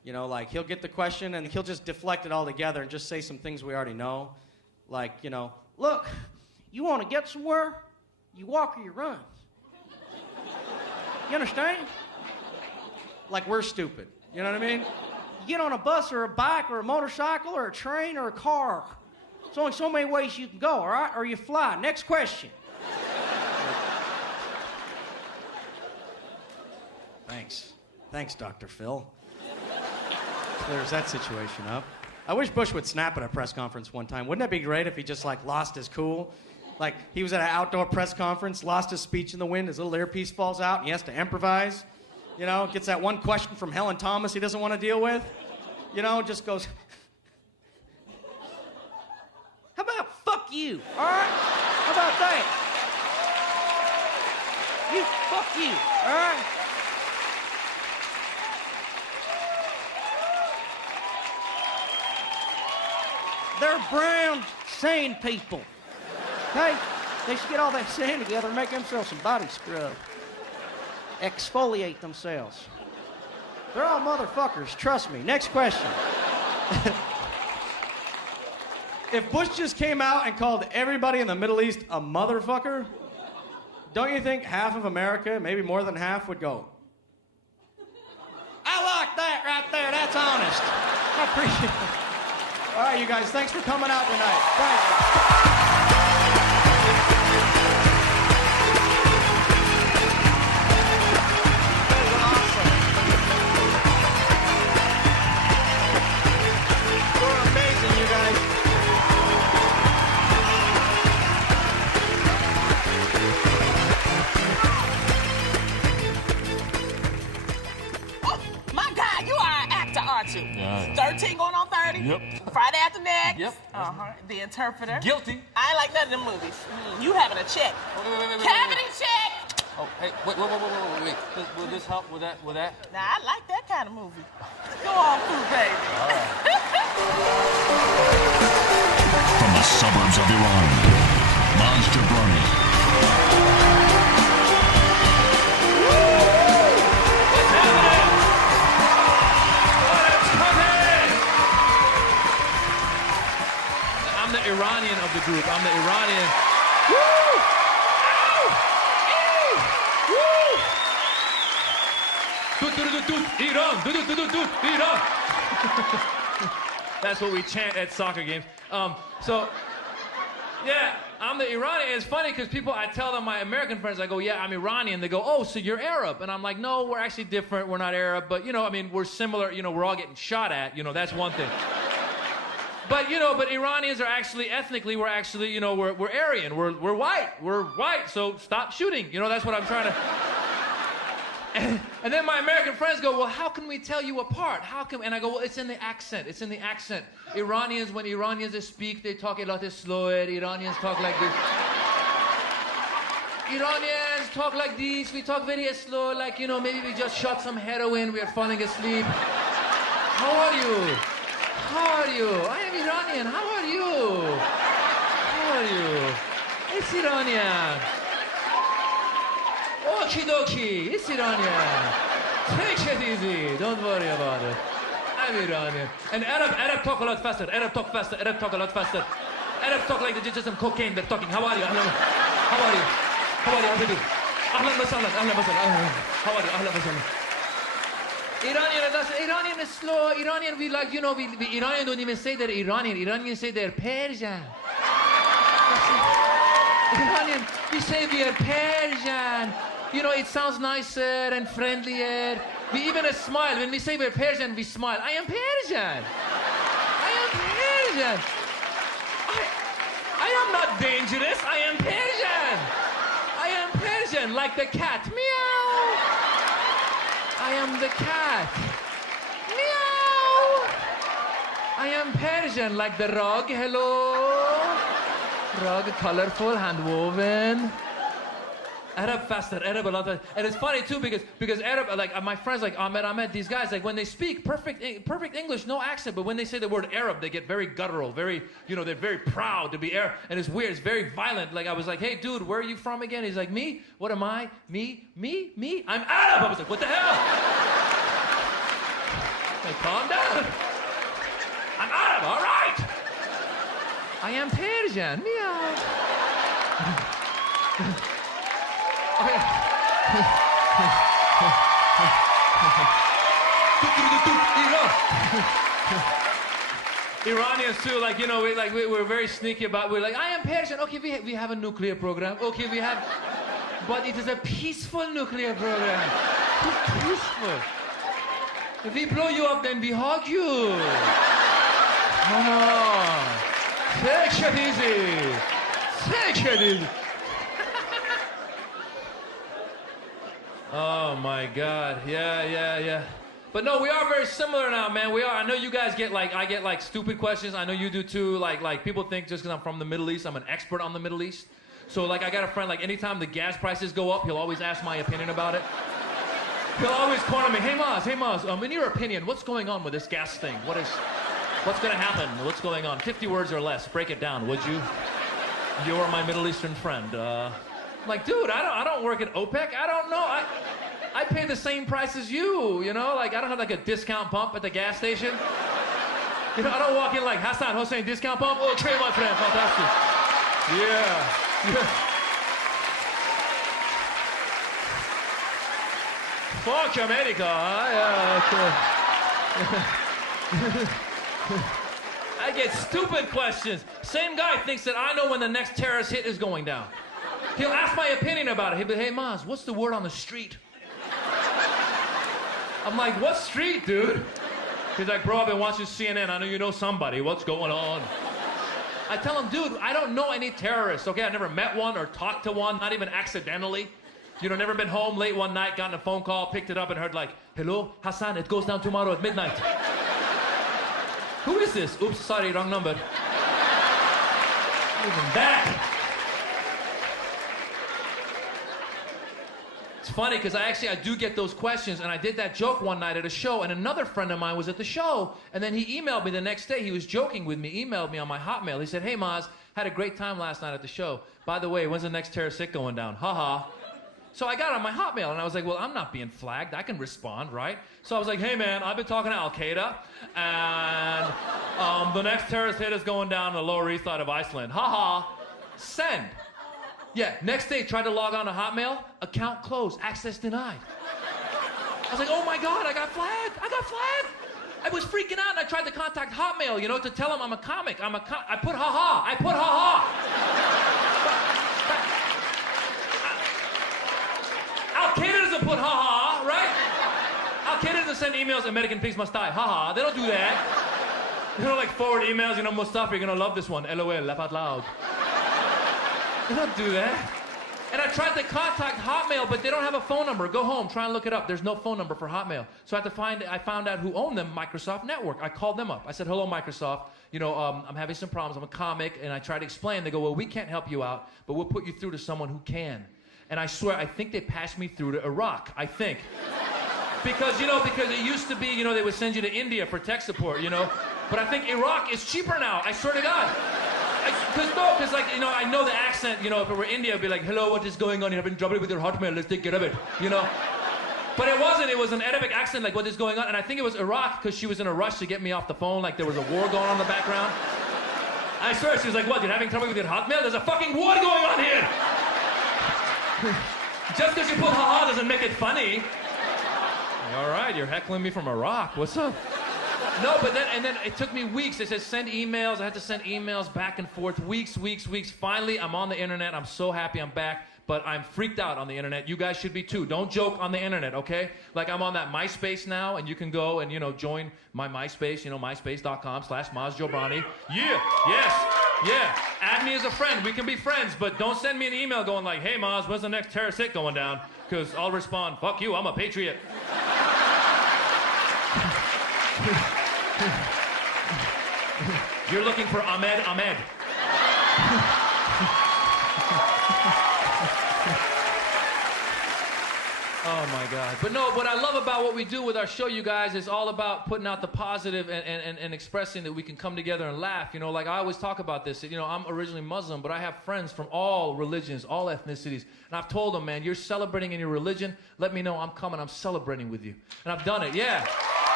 You know, like he'll get the question and he'll just deflect it all together and just say some things we already know. Like, you know, look, you want to get somewhere? You walk or you run. You understand? Like we're stupid. You know what I mean? You get on a bus or a bike or a motorcycle or a train or a car. There's only so many ways you can go, all right? Or you fly. Next question. Thanks, Dr. Phil. Clears that situation up. I wish Bush would snap at a press conference one time. Wouldn't that be great if he just, like, lost his cool? Like, he was at an outdoor press conference, lost his speech in the wind, his little earpiece falls out, and he has to improvise. You know, gets that one question from Helen Thomas he doesn't want to deal with. You know, just goes, how about fuck you, all right? How about that? You, fuck you, all right? They're brown, sane people. Okay? They should get all that sand together and make themselves some body scrub. Exfoliate themselves. They're all motherfuckers, trust me. Next question. If Bush just came out and called everybody in the Middle East a motherfucker, don't you think half of America, maybe more than half, would go, I like that right there, that's honest. I appreciate it. All right, you guys, thanks for coming out tonight. Thank you. Yeah. 13 going on 30? Yep. Friday After Next? Yep. The Interpreter? Guilty. I ain't like none of them movies. You having a check. Wait. Cavity check! Oh, hey, wait. Will this help with that? Nah, I like that kind of movie. Go on, Pooh, baby. All right. From the suburbs of Iran, Jobrani. Iranian of the group. I'm the Iranian. Woo! Woo! Iran! Iran! That's what we chant at soccer games. Yeah, I'm the Iranian. It's funny because I tell them, my American friends, I go, yeah, I'm Iranian. They go, oh, so you're Arab. And I'm like, no, we're actually different. We're not Arab. But, we're similar. We're all getting shot at. That's one thing. But Iranians are actually, ethnically, we're actually, we're Aryan. We're white. We're white. So stop shooting. That's what I'm trying to... And then my American friends go, well, how can we tell you apart? And I go, well, it's in the accent. It's in the accent. Iranians, when Iranians speak, they talk a lot slower. Iranians talk like this. Iranians talk like this. We talk very slow, like, maybe we just shot some heroin. We are falling asleep. How are you? How are you? I am Iranian. How are you? How are you? It's Iranian. Okie dokie. It's Iranian. Take it easy. Don't worry about it. I'm Iranian. And Arab talk a lot faster. Arab talk faster. Arab talk a lot faster. Arab talk like they just some cocaine. They're talking. How are you? How are you? How are you? How are you? Ahlan wa sahlan. Ahlan wa sahlan. How are you? Ahlan wa sahlan. Iranian is slow. Iranian, we Iranian don't even say they're Iranian. Iranians say they're Persian. Iranian, we say we are Persian. It sounds nicer and friendlier. We even smile. When we say we're Persian, we smile. I am Persian. I am Persian. I am not dangerous. I am Persian. I am Persian, like the cat. Meow. I am the cat. Meow. I am Persian, like the rug. Hello. Rug, colorful, hand-woven. Arab faster, Arab a lot faster. And it's funny too because Arab, like my friends like Ahmed, these guys, like when they speak perfect English, no accent, but when they say the word Arab, they get very guttural, very, they're very proud to be Arab. And it's weird, it's very violent. Like I was like, hey dude, where are you from again? He's like, me? What am I? Me? I'm Arab. I was like, what the hell? Hey, calm down. I'm Arab, all right. I am Persian. Meow. Iranians too, like, you know, we're very sneaky about. We're like, I am Persian. Okay, we have a nuclear program. Okay, we have, but it is a peaceful nuclear program. It's peaceful. If we blow you up, then we hug you. Oh, take it easy. Take it easy. Oh my God, yeah. But no, we are very similar now, man. We are. I know you guys get I get stupid questions. I know you do too. Like people think just because I'm from the Middle East, I'm an expert on the Middle East. So like I got a friend, like anytime the gas prices go up, he'll always ask my opinion about it. He'll always corner me, hey Maz, in your opinion, what's going on with this gas thing? What's gonna happen? What's going on? 50 words or less, break it down, would you? You're my Middle Eastern friend. I'm like, dude, I don't work at OPEC. I don't know. I pay the same price as you know? Like, I don't have like a discount pump at the gas station. You know, I don't walk in like, Hassan Hussein discount pump? Okay, my friend, fantastic. Yeah. Fuck America, I get stupid questions. Same guy thinks that I know when the next terrorist hit is going down. He'll ask my opinion about it. He'll be, hey, Maz, what's the word on the street? I'm like, what street, dude? He's like, bro, I've been watching CNN. I know you know somebody. What's going on? I tell him, dude, I don't know any terrorists, okay? I never met one or talked to one, not even accidentally. You know, never been home late one night, gotten a phone call, picked it up and heard like, hello, Hassan, it goes down tomorrow at midnight. Who is this? Oops, sorry, wrong number. Even that. It's funny because I do get those questions, and I did that joke one night at a show, and another friend of mine was at the show, and then he emailed me the next day. He was joking with me, emailed me on my Hotmail. He said, hey, Maz, had a great time last night at the show. By the way, when's the next terrorist hit going down? Ha. So I got it on my Hotmail, and I was like, well, I'm not being flagged. I can respond, right? So I was like, hey, man, I've been talking to Al Qaeda, and the next terrorist hit is going down the Lower East Side of Iceland. Ha. Send. Yeah, next day, tried to log on to Hotmail, account closed, access denied. I was like, oh my God, I got flagged. I was freaking out, and I tried to contact Hotmail, you know, to tell them I'm a comic. I put ha. Al Qaeda doesn't put ha, right? Al Qaeda doesn't send emails, American pigs must die, ha. They don't do that. They don't like forward emails, you know, Mustafa, you're gonna love this one. LOL, laugh out loud. They don't do that. And I tried to contact Hotmail, but they don't have a phone number. Go home, try and look it up. There's no phone number for Hotmail. So I found out who owned them, Microsoft Network. I called them up. I said, hello, Microsoft. You know, I'm having some problems. I'm a comic. And I tried to explain. They go, well, we can't help you out, but we'll put you through to someone who can. And I swear, I think they passed me through to Iraq. I think. Because it used to be, you know, they would send you to India for tech support, you know. But I think Iraq is cheaper now. I swear to God. Because like, you know, I know the accent, you know, if it were India, I'd be like, hello, what is going on? You're having trouble with your Hotmail, let's take care of it, you know? But it wasn't, it was an Arabic accent, like, what is going on? And I think it was Iraq, because she was in a rush to get me off the phone, like there was a war going on in the background. I swear, she was like, what, you're having trouble with your Hotmail? There's a fucking war going on here! Just because you put ha-ha doesn't make it funny. All right, you're heckling me from Iraq, what's up? No, but then it took me weeks. It says send emails. I had to send emails back and forth, weeks. Finally, I'm on the internet. I'm so happy I'm back, but I'm freaked out on the internet. You guys should be too. Don't joke on the internet, okay? Like I'm on that MySpace now, and you can go and, you know, join my MySpace, you know, myspace.com/Maz Jobrani. Yeah, yes, yeah. Add me as a friend. We can be friends, but don't send me an email going like, hey, Maz, when's the next terrorist hit going down? Because I'll respond, fuck you, I'm a patriot. You're looking for Ahmed. Oh my God. But no, what I love about what we do with our show, you guys, is all about putting out the positive and expressing that we can come together and laugh. You know, like I always talk about this. You know, I'm originally Muslim, but I have friends from all religions, all ethnicities. And I've told them, man, you're celebrating in your religion. Let me know I'm coming. I'm celebrating with you. And I've done it, yeah.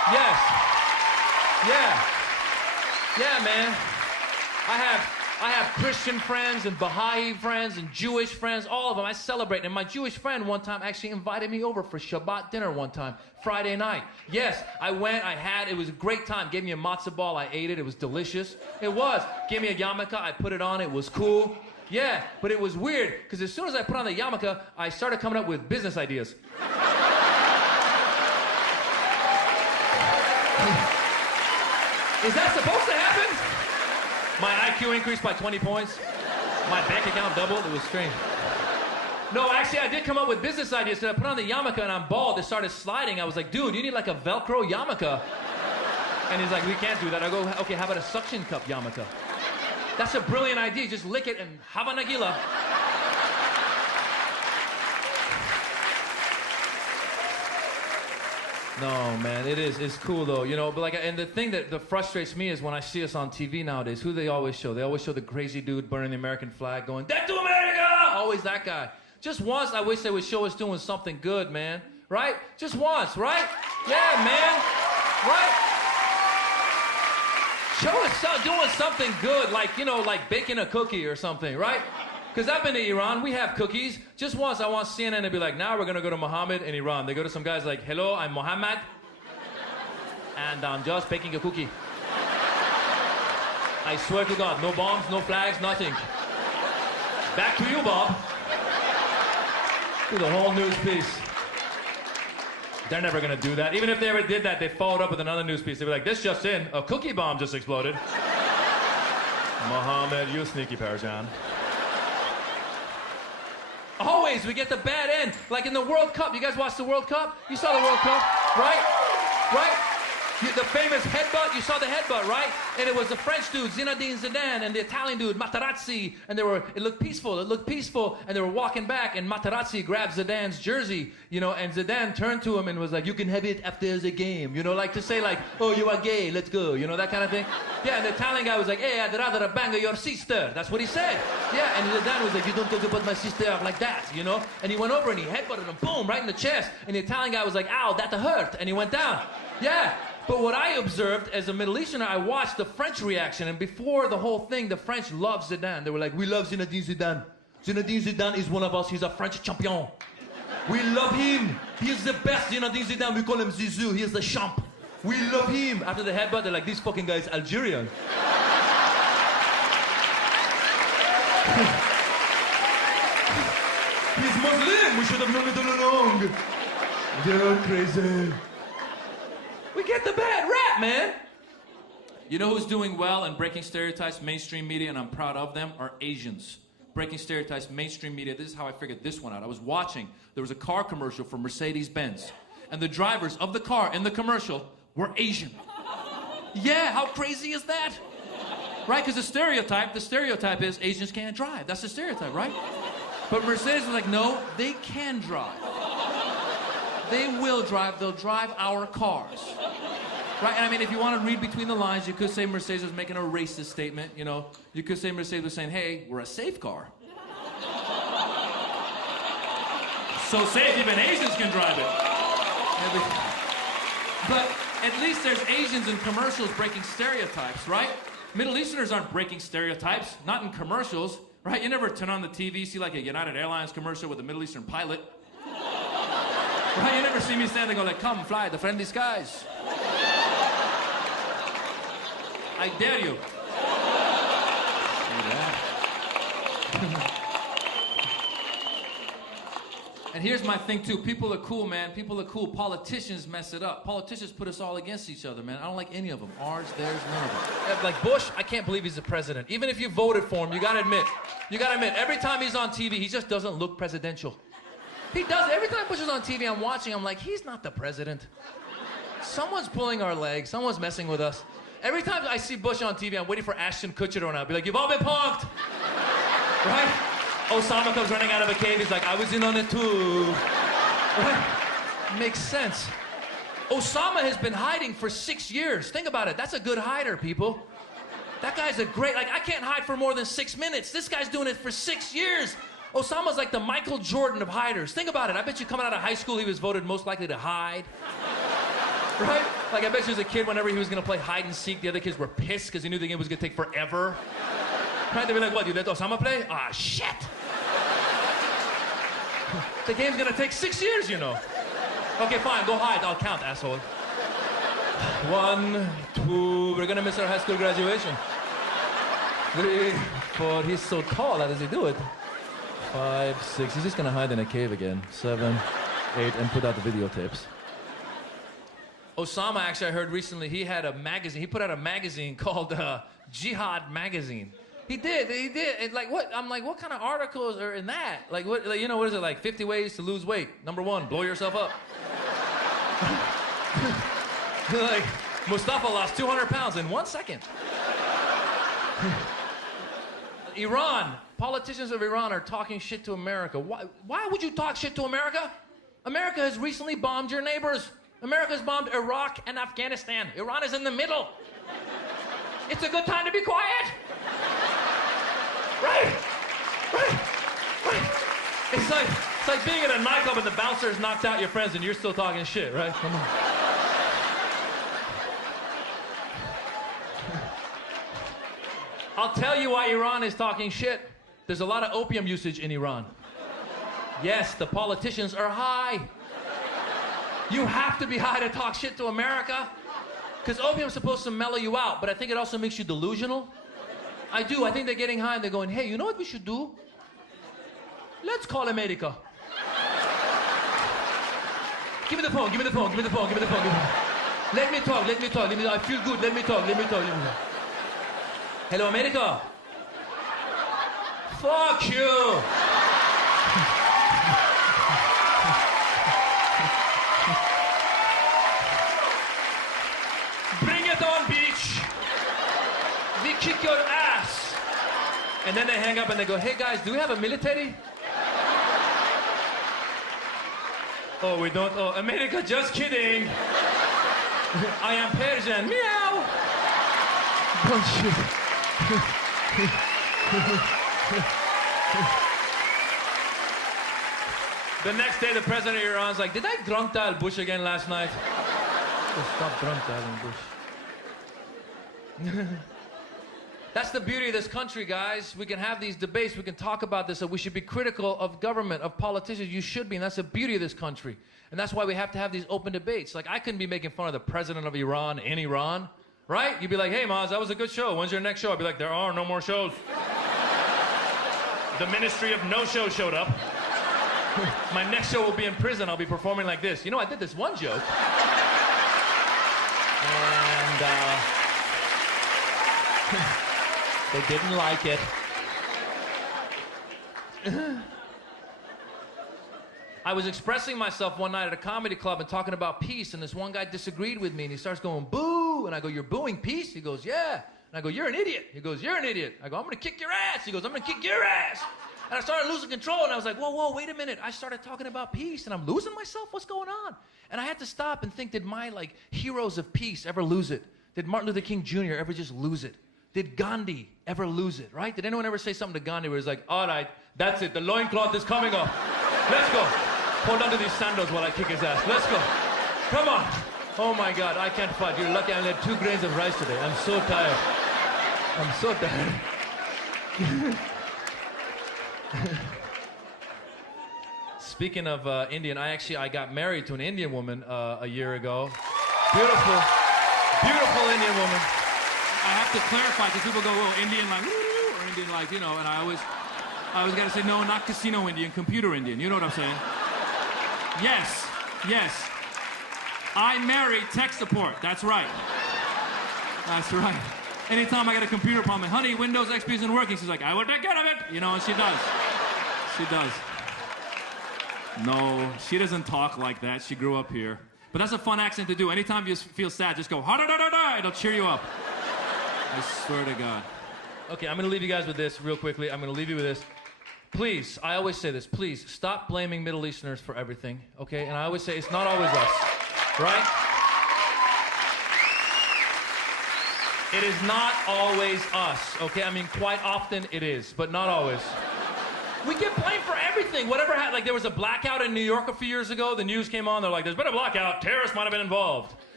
Yes. Yeah. Yeah, man. I have Christian friends and Baha'i friends and Jewish friends, all of them. I celebrate. And my Jewish friend one time actually invited me over for Shabbat dinner one time, Friday night. Yes, I went, it was a great time. Gave me a matzo ball, I ate it, it was delicious. It was. Gave me a yarmulke, I put it on, it was cool. Yeah, but it was weird, because as soon as I put on the yarmulke, I started coming up with business ideas. Is that supposed to happen? My IQ increased by 20 points. My bank account doubled. It was strange. No, actually, I did come up with business ideas. So I put on the yarmulke and I'm bald. It started sliding. I was like, dude, you need like a Velcro yarmulke. And he's like, we can't do that. I go, okay, how about a suction cup yarmulke? That's a brilliant idea. Just lick it and have a nagila. No, man, it's cool though, you know, but like, and the thing that frustrates me is when I see us on TV nowadays, who do they always show? They always show the crazy dude burning the American flag going, "Death to America!" Always that guy. Just once, I wish they would show us doing something good, man. Right? Just once, right? Yeah, man. Right? Show us doing something good, like, you know, like baking a cookie or something, right? Because I've been to Iran, we have cookies. Just once, I want CNN to be like, now we're going to go to Mohammed in Iran. They go to some guys like, hello, I'm Mohammed, and I'm just baking a cookie. I swear to God, no bombs, no flags, nothing. Back to you, Bob. Do the whole news piece. They're never going to do that. Even if they ever did that, they followed up with another news piece. They'd be like, this just in, a cookie bomb just exploded. Mohammed, you sneaky Persian. Always, we get the bad end. Like in the World Cup. You guys watched the World Cup? You saw the World Cup, right? Right? The famous headbutt, you saw the headbutt, right? And it was the French dude, Zinedine Zidane, and the Italian dude, Materazzi, and it looked peaceful, and they were walking back, and Materazzi grabbed Zidane's jersey, you know, and Zidane turned to him and was like, you can have it after the game, you know, like to say like, oh, you are gay, let's go, you know, that kind of thing. Yeah, and the Italian guy was like, hey, I'd rather bang your sister. That's what he said. Yeah, and Zidane was like, you don't talk about my sister like that, you know? And he went over and he headbutted him, boom, right in the chest, and the Italian guy was like, ow, that hurt, and he went down. Yeah. But what I observed as a Middle Easterner, I watched the French reaction, and before the whole thing, the French loved Zidane. They were like, we love Zinedine Zidane. Zinedine Zidane is one of us. He's a French champion. We love him. He is the best. Zinedine Zidane, we call him Zizou. He is the champ. We love him. After the headbutt, they're like, this fucking guy is Algerian. He's Muslim. We should have known it all along. They're crazy. We get the bad rap, man. You know who's doing well and breaking stereotypes, mainstream media, and I'm proud of them, are Asians. Breaking stereotypes, mainstream media. This is how I figured this one out. I was watching. There was a car commercial for Mercedes-Benz. And the drivers of the car in the commercial were Asian. Yeah, how crazy is that? Right, because the stereotype is Asians can't drive. That's the stereotype, right? But Mercedes was like, no, they can drive. They will drive. They'll drive our cars. Right? And I mean, if you want to read between the lines, you could say Mercedes was making a racist statement, you know. You could say Mercedes was saying, hey, we're a safe car. So safe even Asians can drive it. But at least there's Asians in commercials breaking stereotypes, right? Middle Easterners aren't breaking stereotypes, not in commercials, right? You never turn on the TV, see like a United Airlines commercial with a Middle Eastern pilot. Right? You never see me stand there going like, come fly the friendly skies. I dare you. And here's my thing too. People are cool, man. People are cool. Politicians mess it up. Politicians put us all against each other, man. I don't like any of them. Ours, theirs, none of them. Like Bush, I can't believe he's the president. Even if you voted for him, you gotta admit, every time he's on TV, he just doesn't look presidential. He does. Every time Bush is on TV, I'm watching, I'm like, he's not the president. Someone's pulling our legs. Someone's messing with us. Every time I see Bush on TV, I'm waiting for Ashton Kutcher to run out. Be like, you've all been punked. Right? Osama comes running out of a cave. He's like, I was in on it too. Right? Makes sense. Osama has been hiding for 6 years. Think about it. That's a good hider, people. That guy's a great, like, I can't hide for more than 6 minutes. This guy's doing it for 6 years. Osama's like the Michael Jordan of hiders. Think about it. I bet you coming out of high school, he was voted most likely to hide. Right? Like, I bet you as a kid, whenever he was gonna play hide and seek, the other kids were pissed because they knew the game was gonna take forever. Right? They'd be like, what, you let Osama play? Ah, shit! The game's gonna take 6 years, you know. Okay, fine, go hide. I'll count, asshole. 1, 2, we're gonna miss our high school graduation. 3, 4, he's so tall, how does he do it? 5, 6, he's just gonna hide in a cave again. 7, 8, and put out the videotapes. Osama, actually, I heard recently, he had a magazine. He put out a magazine called Jihad Magazine. He did. And like, what? I'm like, what kind of articles are in that? Like, what? Like, you know, what is it? Like 50 ways to lose weight. Number 1, blow yourself up. Like, Mustafa lost 200 pounds in 1 second. Iran. Politicians of Iran are talking shit to America. Why would you talk shit to America? America has recently bombed your neighbors. America's bombed Iraq and Afghanistan. Iran is in the middle. It's a good time to be quiet. Right. It's like being in a nightclub and the bouncer's knocked out your friends and you're still talking shit, right? Come on. I'll tell you why Iran is talking shit. There's a lot of opium usage in Iran. Yes, the politicians are high. You have to be high to talk shit to America. Because opium's supposed to mellow you out, but I think it also makes you delusional. I do. I think they're getting high and they're going, hey, you know what we should do? Let's call America. Give me the phone, give me the phone, give me the phone, give me the phone. Let me talk. I feel good. Let me talk. Hello, America. Fuck you. Bring it on, bitch. We kick your ass. And then they hang up and they go, hey guys, do we have a military? Oh, we don't. Oh, America, just kidding. I am Persian. Meow. Bullshit. The next day, the president of Iran's like, did I drunk dial Bush again last night? Oh, stop drunk dialing Bush. That's the beauty of this country, guys. We can have these debates. We can talk about this. So we should be critical of government, of politicians. You should be, and that's the beauty of this country. And that's why we have to have these open debates. Like, I couldn't be making fun of the president of Iran in Iran, right? You'd be like, hey, Maz, that was a good show. When's your next show? I'd be like, there are no more shows. The Ministry of No-Show showed up. My next show will be in prison. I'll be performing like this. You know, I did this one joke. And, they didn't like it. I was expressing myself one night at a comedy club and talking about peace, and this one guy disagreed with me, and he starts going, boo! And I go, you're booing peace? He goes, yeah. And I go, you're an idiot. He goes, you're an idiot. I go, I'm gonna kick your ass. He goes, I'm gonna kick your ass. And I started losing control, and I was like, whoa, wait a minute. I started talking about peace, and I'm losing myself? What's going on? And I had to stop and think, did my, heroes of peace ever lose it? Did Martin Luther King Jr. ever just lose it? Did Gandhi ever lose it, right? Did anyone ever say something to Gandhi where he's like, all right, that's it, the loincloth is coming off. Let's go. Hold on to these sandals while I kick his ass. Let's go. Come on. Oh my God, I can't fight. You're lucky I only had 2 grains of rice today. I'm so tired. I'm so tired. Speaking of Indian, I got married to an Indian woman a year ago. Beautiful Indian woman. I have to clarify because people go, well, Indian like, or Indian like, you know, and I always got to say, no, not casino Indian, computer Indian. You know what I'm saying? Yes. I marry tech support. That's right. Anytime I get a computer problem, honey, Windows XP isn't working. She's like, I will take care of it. You know, and she does. No, she doesn't talk like that. She grew up here. But that's a fun accent to do. Anytime you feel sad, just go, ha-da-da-da-da. It'll cheer you up. I swear to God. Okay, I'm going to leave you guys with this real quickly. I'm going to leave you with this. Please, I always say this, please stop blaming Middle Easterners for everything, okay? And I always say it's not always us, right? It is not always us, okay? I mean, quite often it is, but not always. We get blamed for everything. Whatever happened, there was a blackout in New York a few years ago. The news came on. They're like, there's been a blackout. Terrorists might have been involved.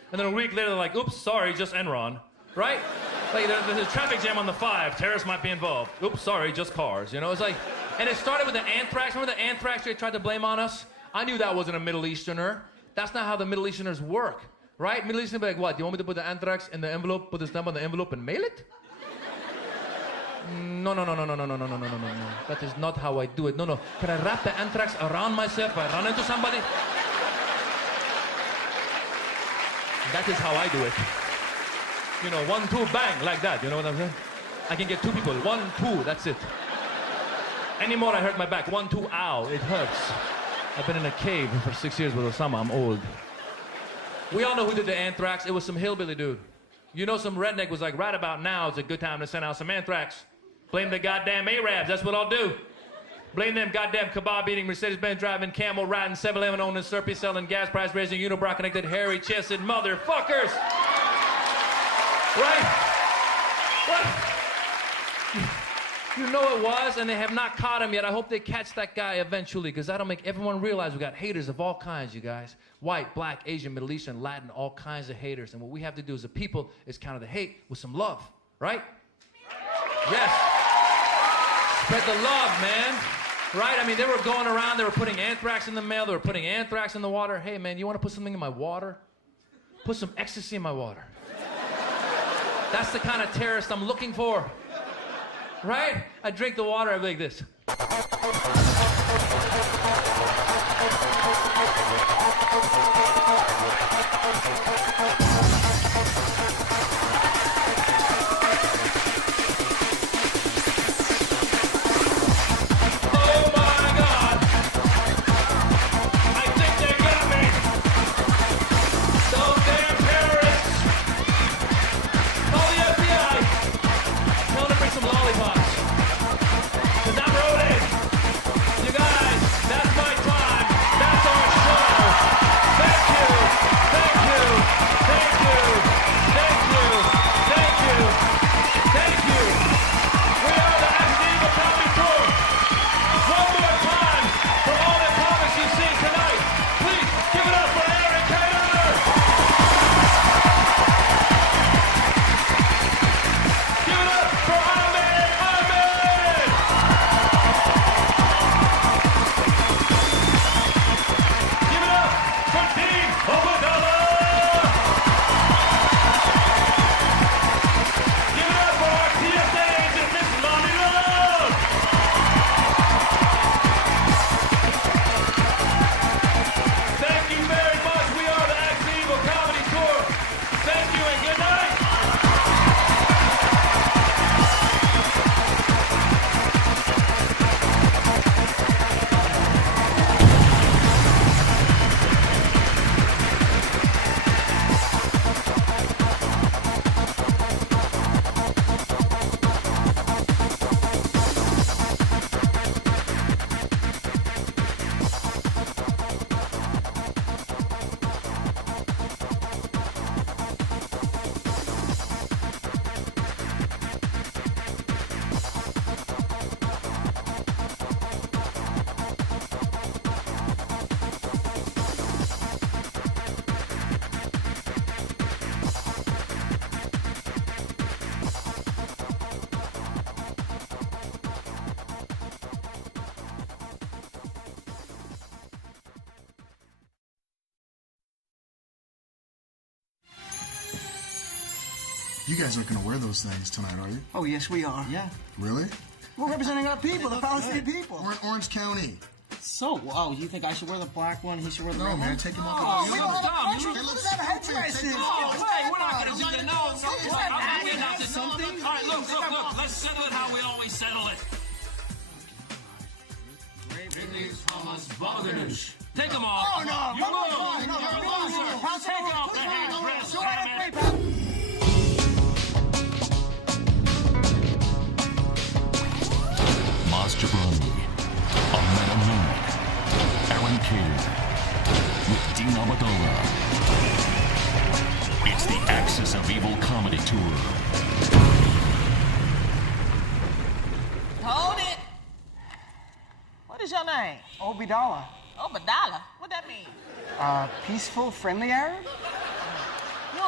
And then a week later, they're like, oops, sorry, just Enron, right? Like, there's a traffic jam on the 5. Terrorists might be involved. Oops, sorry, just cars. You know, it's like, and it started with the anthrax. Remember the anthrax they tried to blame on us? I knew that wasn't a Middle Easterner. That's not how the Middle Easterners work, right? Middle Easterners be like, what? Do you want me to put the anthrax in the envelope, put the stamp on the envelope, and mail it? No. That is not how I do it. No. Can I wrap the anthrax around myself if I run into somebody? That is how I do it. You know, 1, 2, bang, like that. You know what I'm saying? I can get 2 people. 1, 2, that's it. Any more, I hurt my back. 1, 2, ow, it hurts. I've been in a cave for 6 years with Osama. I'm old. We all know who did the anthrax. It was some hillbilly dude. You know, some redneck was like, right about now is a good time to send out some anthrax. Blame the goddamn Arabs. That's what I'll do. Blame them goddamn kebab-eating, Mercedes-Benz driving, camel-riding, 7-Eleven owning, Slurpee selling, gas price raising, unibrow connected, hairy-chested motherfuckers. Right? What? You know it was, and they have not caught him yet. I hope they catch that guy eventually, because that'll make everyone realize we got haters of all kinds, you guys. White, black, Asian, Middle Eastern, Latin, all kinds of haters. And what we have to do as a people is counter the hate with some love, right? Yes. Spread the love, man. Right? I mean, they were going around, they were putting anthrax in the mail, they were putting anthrax in the water. Hey, man, you want to put something in my water? Put some ecstasy in my water. That's the kind of terrorist I'm looking for. Right? I drink the water, I'd be like this. You guys aren't going to wear those things tonight, are you? Oh, yes, we are. Yeah. Really? We're representing our people, the Palestinian people. We're in Orange County. So, oh, you think I should wear the black one? He should wear the red No, man, one? take him Oh, off. we don't have a country. Let's have headdresses. Oh, hey, we're not going to do that. No. I'm getting out this. All right, look. Let's settle it how we always settle it. Take them off. Oh, no. You loser. Take off the headdress, damn it. Jobrani, Ahmed, Aron Kader, with Dena Obeidallah. It's the Axis of Evil comedy tour. Hold it. What is your name? Obeidallah. Obeidallah? What that mean? Peaceful, friendly Arab?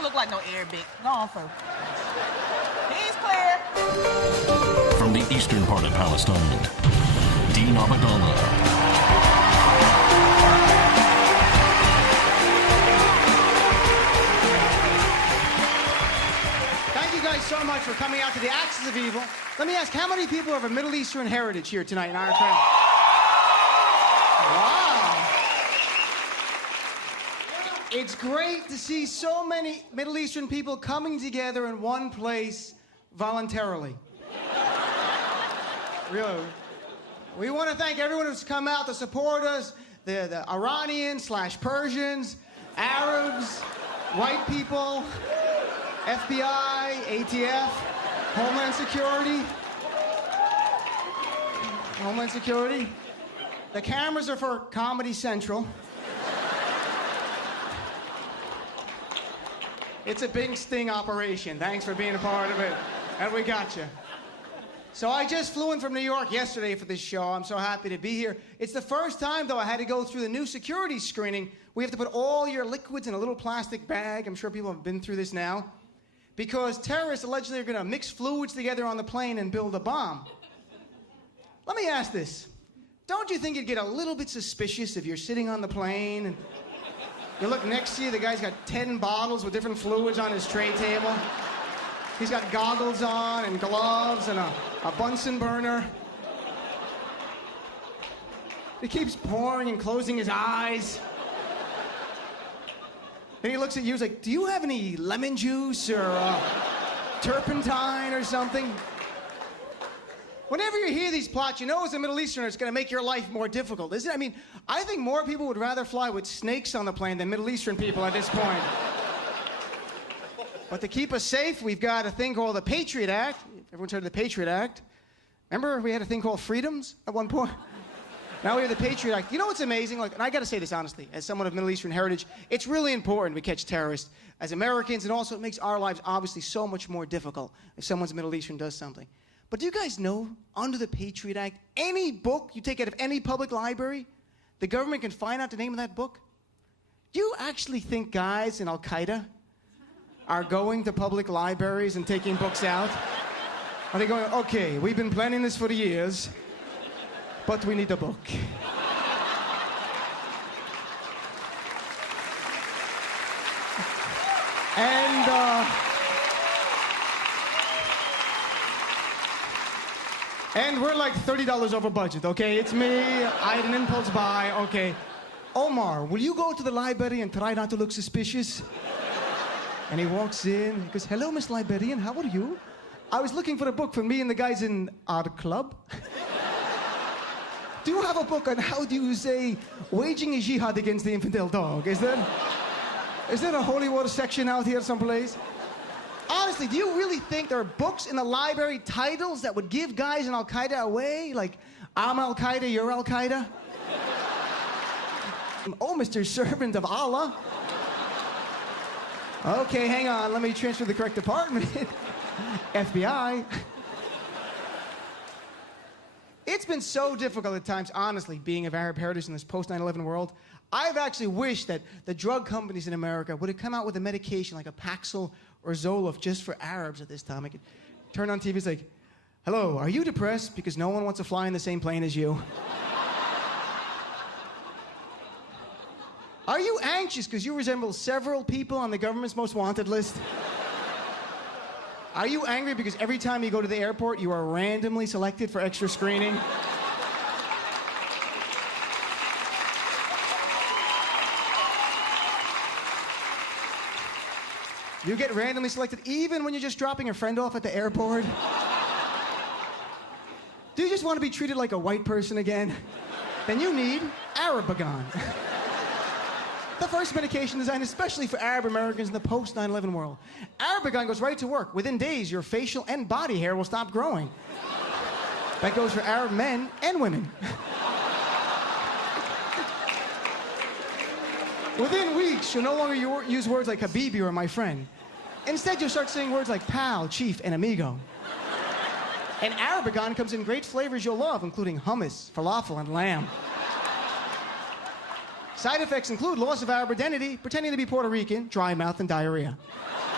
don't look like no Arabic. Go on, folks. He's clear. From the eastern part of Palestine, Dena Obeidallah. Thank you guys so much for coming out to the Axis of Evil. Let me ask, how many people have a Middle Eastern heritage here tonight in our crowd? Wow. It's great to see so many Middle Eastern people coming together in one place voluntarily. Really. We want to thank everyone who's come out to support us, the Iranians/Persians, Arabs, white people, FBI, ATF, Homeland Security. The cameras are for Comedy Central. It's a big sting operation. Thanks for being a part of it. And we got you. So I just flew in from New York yesterday for this show. I'm so happy to be here. It's the first time, though, I had to go through the new security screening. We have to put all your liquids in a little plastic bag. I'm sure people have been through this now. Because terrorists allegedly are going to mix fluids together on the plane and build a bomb. Let me ask this. Don't you think you'd get a little bit suspicious if you're sitting on the plane and you look next to you, the guy's got 10 bottles with different fluids on his tray table. He's got goggles on and gloves and a Bunsen burner. He keeps pouring and closing his eyes. Then he looks at you, he's like, do you have any lemon juice or turpentine or something? Whenever you hear these plots, you know as a Middle Easterner it's going to make your life more difficult, isn't it? I mean, I think more people would rather fly with snakes on the plane than Middle Eastern people at this point. But to keep us safe, we've got a thing called the Patriot Act. Everyone's heard of the Patriot Act. Remember we had a thing called freedoms at one point? Now we have the Patriot Act. You know what's amazing? Like, and I got to say this honestly, as someone of Middle Eastern heritage, it's really important we catch terrorists as Americans, and also it makes our lives obviously so much more difficult if someone's Middle Eastern does something. But do you guys know, under the Patriot Act, any book you take out of any public library, the government can find out the name of that book? Do you actually think guys in Al-Qaeda are going to public libraries and taking books out? Are they going, okay, we've been planning this for years, but we need a book. And we're like $30 over budget, okay? It's me, I had an impulse buy, okay. Omar, will you go to the library and try not to look suspicious? And he walks in, he goes, hello, Miss Librarian, how are you? I was looking for a book for me and the guys in our club. Do you have a book on how do you say waging a jihad against the infidel dog? Is there a holy war section out here someplace? Honestly, do you really think there are books in the library, titles that would give guys in Al-Qaeda away? Like, I'm Al-Qaeda, you're Al-Qaeda? Oh, Mr. Servant of Allah. Okay, hang on, let me transfer to the correct department. FBI. It's been so difficult at times, honestly, being of Arab heritage in this post-9/11 world. I've actually wished that the drug companies in America would have come out with a medication like a Paxil or Zoloft just for Arabs at this time. I could turn on TV, it's like, hello, are you depressed because no one wants to fly in the same plane as you? Are you anxious because you resemble several people on the government's most wanted list? Are you angry because every time you go to the airport, you are randomly selected for extra screening? You get randomly selected even when you're just dropping a friend off at the airport? Do you just want to be treated like a white person again? Then you need Arabagon. The first medication designed especially for Arab Americans in the post-9/11 world. Arabagon goes right to work. Within days, your facial and body hair will stop growing. That goes for Arab men and women. Within weeks, you'll no longer use words like Habibi or my friend. Instead, you'll start saying words like pal, chief, and amigo. And Arabagon comes in great flavors you'll love, including hummus, falafel, and lamb. Side effects include loss of Arab identity, pretending to be Puerto Rican, dry mouth, and diarrhea.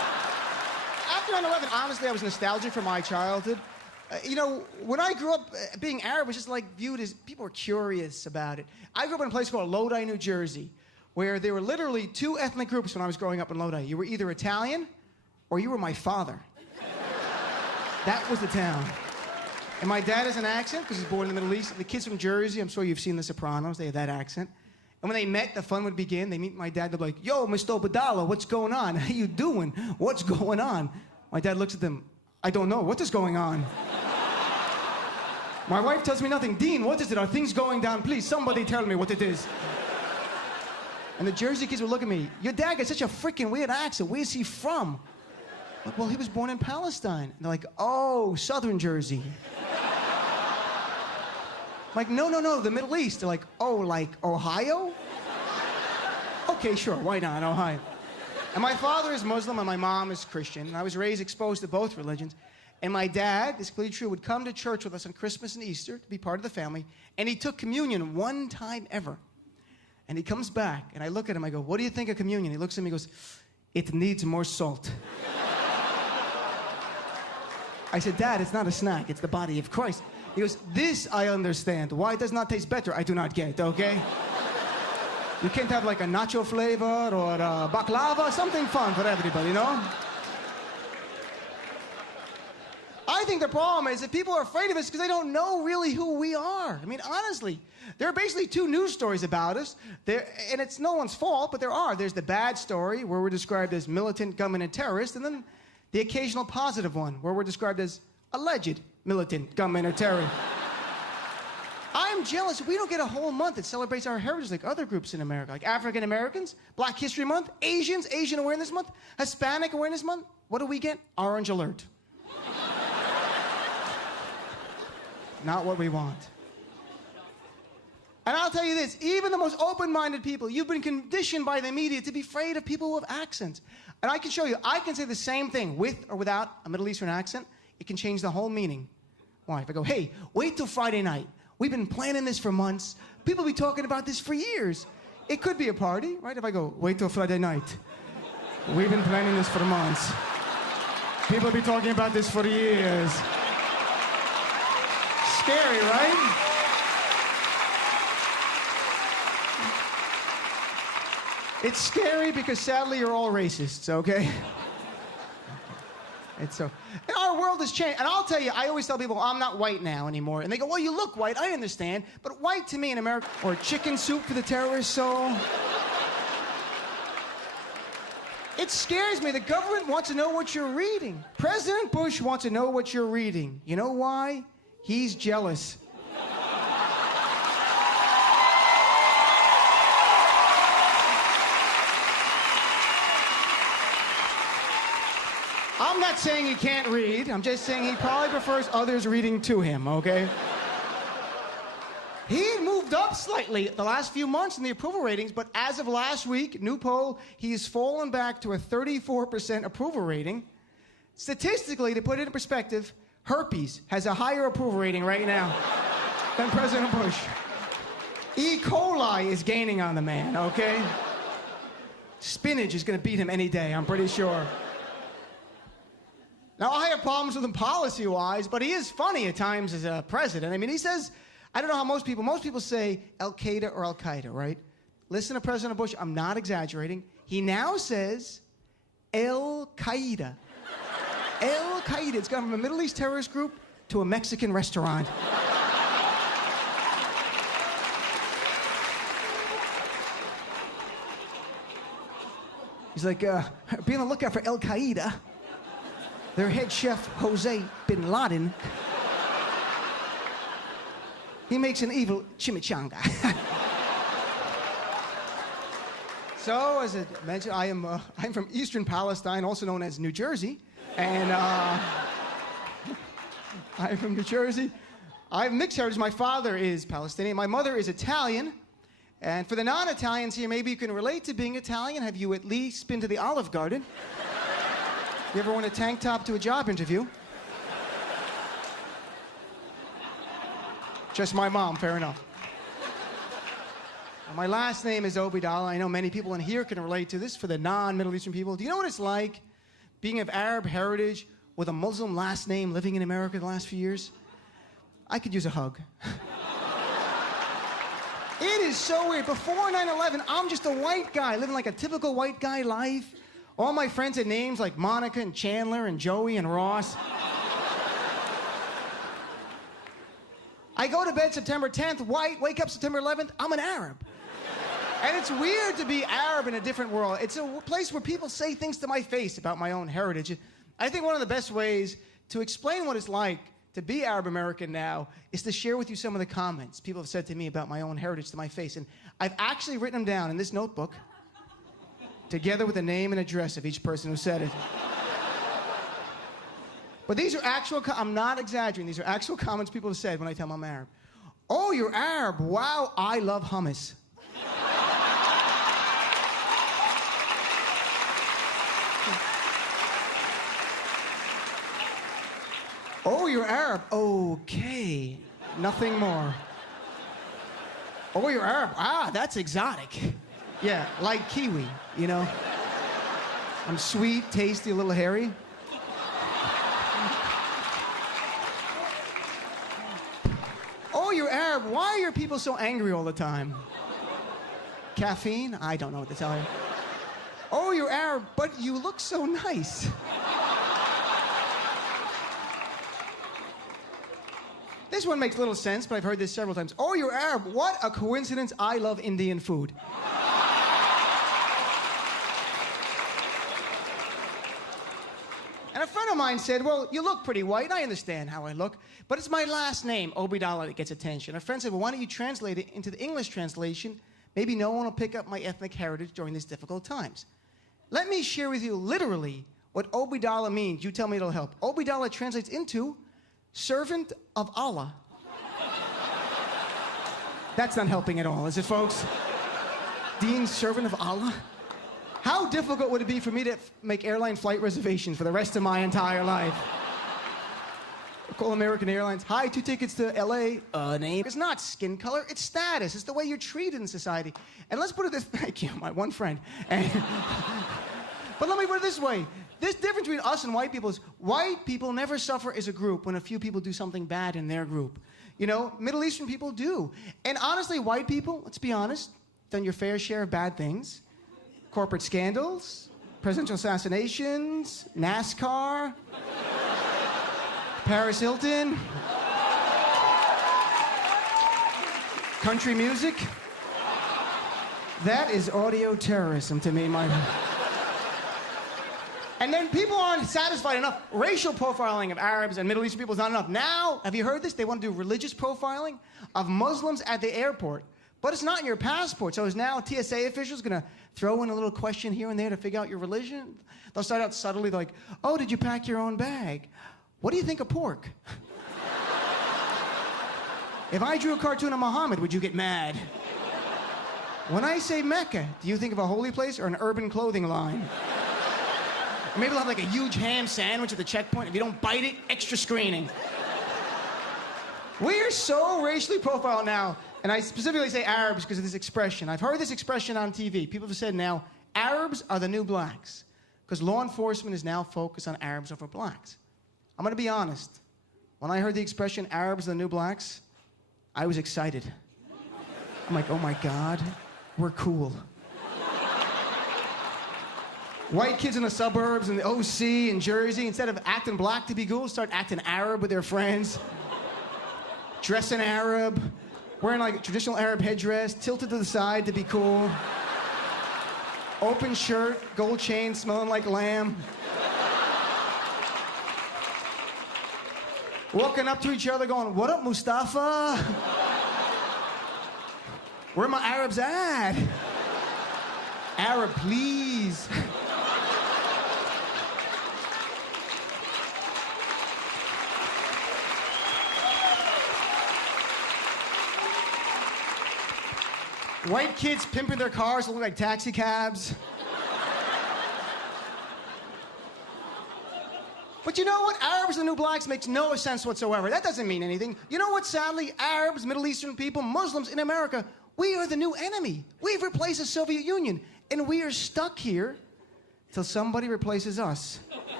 after 9/11, honestly, I was nostalgic for my childhood. When I grew up, being Arab was just like viewed as, people were curious about it. I grew up in a place called Lodi, New Jersey, where there were literally two ethnic groups when I was growing up in Lodi. You were either Italian or you were my father. That was the town. And my dad has an accent because he's born in the Middle East. The kids from Jersey, I'm sure you've seen The Sopranos, they have that accent. And when they met, the fun would begin. They meet my dad, they're like, yo, Mr. Obeidallah, what's going on? How you doing? What's going on? My dad looks at them, I don't know, what is going on? My wife tells me nothing. Dean, what is it? Are things going down? Please, somebody tell me what it is. And the Jersey kids would look at me, your dad got such a freaking weird accent. Where's he from? I'm like, well, he was born in Palestine. And they're like, oh, Southern Jersey. I'm like, no, the Middle East. They're like, oh, like Ohio? Okay, sure, why not, Ohio? And my father is Muslim and my mom is Christian. And I was raised exposed to both religions. And my dad, this is completely true, would come to church with us on Christmas and Easter to be part of the family. And he took communion one time ever. And he comes back, and I look at him, I go, what do you think of communion? He looks at me and goes, it needs more salt. I said, Dad, it's not a snack, it's the body of Christ. He goes, this I understand. Why it does not taste better, I do not get, okay? You can't have like a nacho flavor or a baklava, something fun for everybody, you know? I think the problem is that people are afraid of us because they don't know really who we are. I mean, honestly, there are basically two news stories about us, and it's no one's fault, but there are. There's the bad story, where we're described as militant, gunmen, and terrorists, and then the occasional positive one, where we're described as alleged militant, gunmen, or terrorists. I'm jealous. We don't get a whole month that celebrates our heritage like other groups in America, like African Americans, Black History Month, Asians, Asian Awareness Month, Hispanic Awareness Month. What do we get? Orange alert. Not what we want. And I'll tell you this, even the most open-minded people, you've been conditioned by the media to be afraid of people with accents. And I can show you, I can say the same thing with or without a Middle Eastern accent. It can change the whole meaning. Why? If I go, hey, wait till Friday night. We've been planning this for months. People be talking about this for years. It could be a party, right? If I go, wait till Friday night. We've been planning this for months. People be talking about this for years. Scary, right? It's scary because sadly you're all racists, okay? It's so. And our world has changed. And I'll tell you, I always tell people, I'm not white now anymore. And they go, well, you look white. I understand. But white to me in America, or chicken soup for the terrorist soul. It scares me. The government wants to know what you're reading. President Bush wants to know what you're reading. You know why? He's jealous. I'm not saying he can't read. I'm just saying he probably prefers others reading to him, okay? He moved up slightly the last few months in the approval ratings, but as of last week, new poll, he's fallen back to a 34% approval rating. Statistically, to put it in perspective, herpes has a higher approval rating right now than President Bush. E. coli is gaining on the man, okay? Spinach is gonna beat him any day, I'm pretty sure. Now, I have problems with him policy-wise, but he is funny at times as a president. I mean, he says, I don't know how most people say Al Qaeda or Al Qaeda, right? Listen to President Bush, I'm not exaggerating. He now says Al Qaeda. Al Qaeda. It's gone from a Middle East terrorist group to a Mexican restaurant. He's like, be on the lookout for Al Qaeda. Their head chef, Jose Bin Laden, he makes an evil chimichanga. So, as I mentioned, I'm from Eastern Palestine, also known as New Jersey. And I'm from New Jersey. I have mixed heritage. My father is Palestinian. My mother is Italian. And for the non-Italians here, maybe you can relate to being Italian. Have you at least been to the Olive Garden? You ever worn a tank top to a job interview? Just my mom, fair enough. My last name is Obeidallah. I know many people in here can relate to this for the non-Middle Eastern people. Do you know what it's like being of Arab heritage with a Muslim last name living in America the last few years, I could use a hug. It is so weird. Before 9/11, I'm just a white guy living like a typical white guy life. All my friends had names like Monica and Chandler and Joey and Ross. I go to bed September 10th, white, wake up September 11th, I'm an Arab. And it's weird to be Arab in a different world. It's a place where people say things to my face about my own heritage. I think one of the best ways to explain what it's like to be Arab American now is to share with you some of the comments people have said to me about my own heritage to my face. And I've actually written them down in this notebook, together with the name and address of each person who said it. But these are actual, I'm not exaggerating, these are actual comments people have said when I tell them I'm Arab. Oh, you're Arab. Wow, I love hummus. Oh, you're Arab. Okay. Nothing more. Oh, you're Arab. Ah, that's exotic. Yeah, like kiwi, you know. I'm sweet, tasty, a little hairy. Oh, you're Arab. Why are your people so angry all the time? Caffeine? I don't know what to tell you. Oh, you're Arab, but you look so nice. This one makes little sense, but I've heard this several times. Oh, you're Arab. What a coincidence. I love Indian food. And a friend of mine said, well, you look pretty white. I understand how I look. But it's my last name, Obeidallah, that gets attention. A friend said, well, why don't you translate it into the English translation? Maybe no one will pick up my ethnic heritage during these difficult times. Let me share with you literally what Obeidallah means. You tell me it'll help. Obeidallah translates into servant of Allah. That's not helping at all, is it, folks? Dean, servant of Allah? How difficult would it be for me to make airline flight reservations for the rest of my entire life? I call American Airlines. Hi, 2 tickets to LA. Name. It's not skin color, it's status. It's the way you're treated in society. And let's put it this, thank you, my one friend. But let me put it this way. This difference between us and white people is white people never suffer as a group when a few people do something bad in their group. You know, Middle Eastern people do. And honestly, white people, let's be honest, done your fair share of bad things. Corporate scandals, presidential assassinations, NASCAR, Paris Hilton, country music. That is audio terrorism to me, my... And then people aren't satisfied enough. Racial profiling of Arabs and Middle Eastern people is not enough. Now, have you heard this? They want to do religious profiling of Muslims at the airport. But it's not in your passport. So is now TSA officials going to throw in a little question here and there to figure out your religion? They'll start out subtly like, oh, did you pack your own bag? What do you think of pork? If I drew a cartoon of Muhammad, would you get mad? When I say Mecca, do you think of a holy place or an urban clothing line? Or maybe they'll have like a huge ham sandwich at the checkpoint. If you don't bite it, extra screening. We are so racially profiled now. And I specifically say Arabs because of this expression. I've heard this expression on TV. People have said now, Arabs are the new blacks. Because law enforcement is now focused on Arabs over blacks. I'm going to be honest. When I heard the expression, Arabs are the new blacks, I was excited. I'm like, oh my God, we're cool. White kids in the suburbs and the OC in Jersey, instead of acting black to be cool, start acting Arab with their friends. Dressing Arab. Wearing like a traditional Arab headdress, tilted to the side to be cool. Open shirt, gold chain, smelling like lamb. Walking up to each other going, what up, Mustafa? Where my Arabs at? Arab, please. White kids pimping their cars look like taxi cabs. But you know what? Arabs and the new blacks makes no sense whatsoever. That doesn't mean anything. You know what? Sadly, Arabs, Middle Eastern people, Muslims in America, we are the new enemy. We've replaced the Soviet Union, and we are stuck here till somebody replaces us.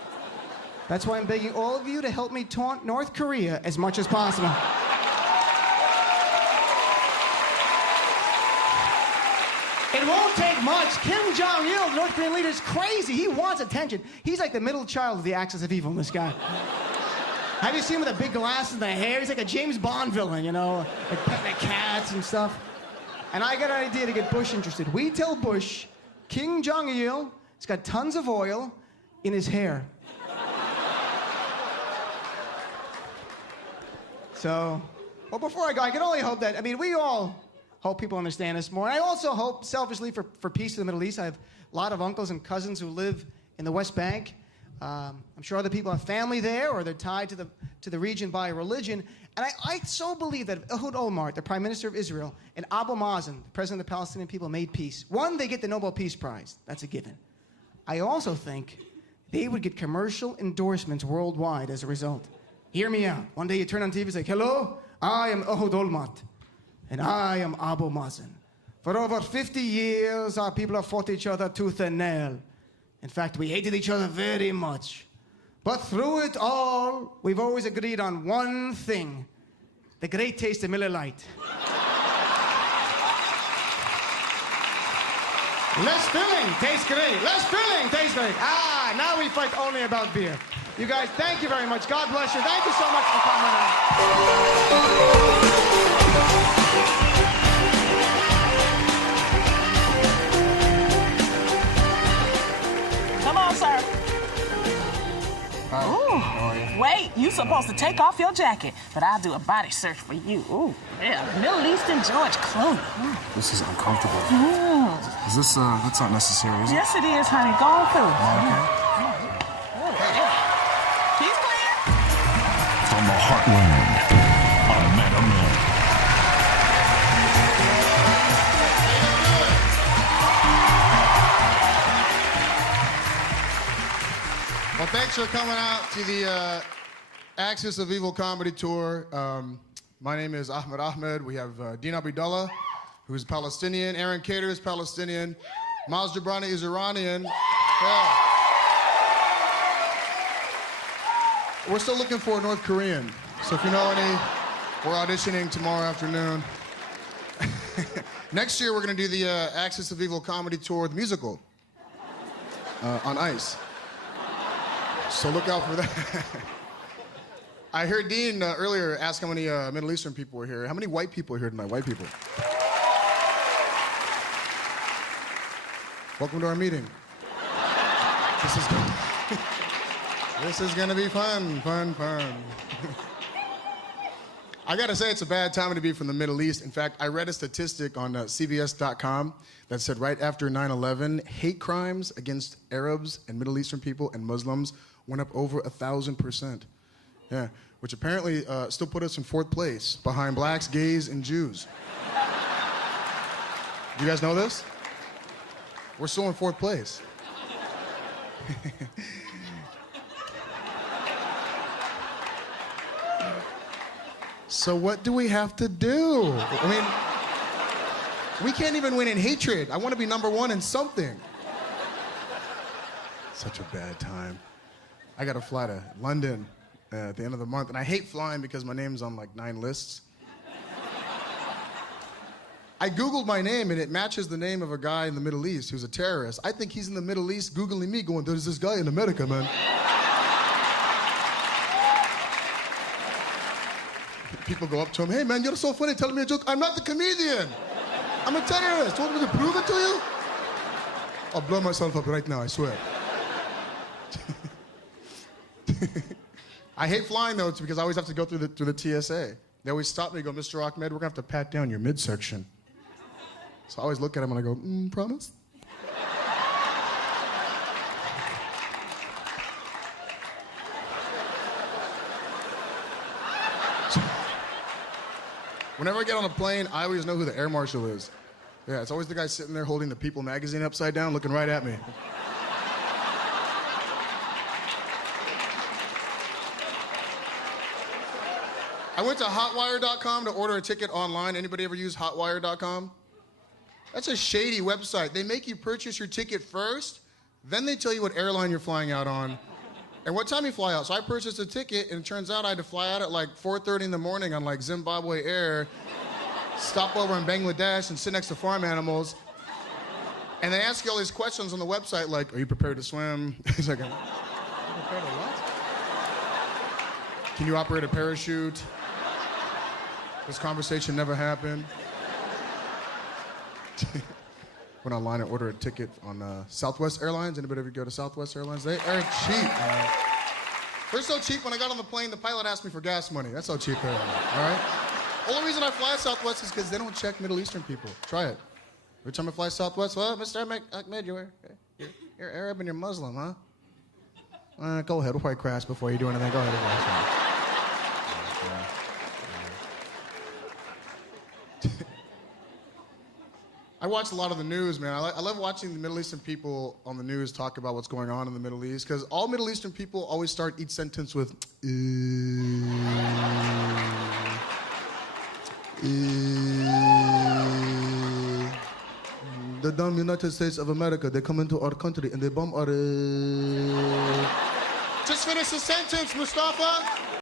That's why I'm begging all of you to help me taunt North Korea as much as possible. It won't take much. Kim Jong-il, the North Korean leader, is crazy. He wants attention. He's like the middle child of the axis of evil, this guy. Have you seen him with the big glasses and the hair? He's like a James Bond villain, you know, like petting the cats and stuff. And I got an idea to get Bush interested. We tell Bush, Kim Jong-il has got tons of oil in his hair. So, well, before I go, I can only hope that, I mean, we all hope people understand us more. And I also hope, selfishly, for peace in the Middle East. I have a lot of uncles and cousins who live in the West Bank. I'm sure other people have family there, or they're tied to the region by religion. And I so believe that if Ehud Olmert, the Prime Minister of Israel, and Abu Mazen, the President of the Palestinian people, made peace, one, they get the Nobel Peace Prize. That's a given. I also think they would get commercial endorsements worldwide as a result. Hear me out. One day you turn on TV and say, hello, I am Ehud Olmert, and I am Abu Mazen. For over 50 years, our people have fought each other tooth and nail. In fact, we hated each other very much. But through it all, we've always agreed on one thing, the great taste of Miller Lite. Less filling tastes great. Less filling tastes great. Ah, now we fight only about beer. You guys, thank you very much. God bless you. Thank you so much for coming out. Come on, sir. Ooh. Wait, you supposed to take off your jacket, but I'll do a body search for you. Ooh, yeah, Middle Eastern George Clooney. This is uncomfortable. Is this, that's not necessary, is it? Yes, it is, honey. Go on through. Okay. He's clear. From the heartland, Ahmed. Well, thanks for coming out to the Axis of Evil comedy tour. My name is Ahmed. We have Dena Obeidallah, who's Palestinian. Aron Kader is Palestinian. Jobrani is Iranian. Yeah. We're still looking for a North Korean. So if you know any, we're auditioning tomorrow afternoon. Next year, we're going to do the Axis of Evil comedy tour, the musical, on ice. So look out for that. I heard Dean earlier ask how many Middle Eastern people were here. How many white people are here tonight? White people. Welcome to our meeting. This is gonna be fun. I gotta say, it's a bad time to be from the Middle East. In fact, I read a statistic on CBS.com that said right after 9/11, hate crimes against Arabs and Middle Eastern people and Muslims went up over 1,000%. Yeah, which apparently still put us in 4th place behind blacks, gays, and Jews. You guys know this? We're still in 4th place. So what do we have to do? I mean, we can't even win in hatred. I want to be number 1 in something. Such a bad time. I got to fly to London at the end of the month, and I hate flying because my name's on like 9 lists. I Googled my name, and it matches the name of a guy in the Middle East who's a terrorist. I think he's in the Middle East Googling me going, there's this guy in America, man. People go up to him, hey, man, you're so funny, telling me a joke. I'm not the comedian. I'm a terrorist. You want me to prove it to you? I'll blow myself up right now, I swear. I hate flying, though, it's because I always have to go through the TSA. They always stop me and go, Mr. Ahmed, we're going to have to pat down your midsection. So I always look at him and I go, promise? Whenever I get on a plane, I always know who the air marshal is. Yeah, it's always the guy sitting there holding the People magazine upside down, looking right at me. I went to hotwire.com to order a ticket online. Anybody ever use hotwire.com? That's a shady website. They make you purchase your ticket first, then they tell you what airline you're flying out on, And what time you fly out? So I purchased a ticket, and it turns out I had to fly out at like 4:30 in the morning on like Zimbabwe Air, stop over in Bangladesh and sit next to farm animals. And they ask you all these questions on the website, like, are you prepared to swim? It's like, are you prepared to what? Can you operate a parachute? This conversation never happened. Went online and ordered a ticket on Southwest Airlines. Anybody ever go to Southwest Airlines? They are cheap. They're so cheap, when I got on the plane, the pilot asked me for gas money. That's how cheap they are, all right? Only reason I fly Southwest is because they don't check Middle Eastern people. Try it. Every time I fly Southwest, well, Mr. Ahmed, you're Arab and you're Muslim, huh? Go ahead, we'll probably crash before you do anything. Go ahead. I watch a lot of the news, man. I love watching the Middle Eastern people on the news talk about what's going on in the Middle East, because all Middle Eastern people always start each sentence with, the damn United States of America, they come into our country and they bomb our... Just finish the sentence, Mustafa.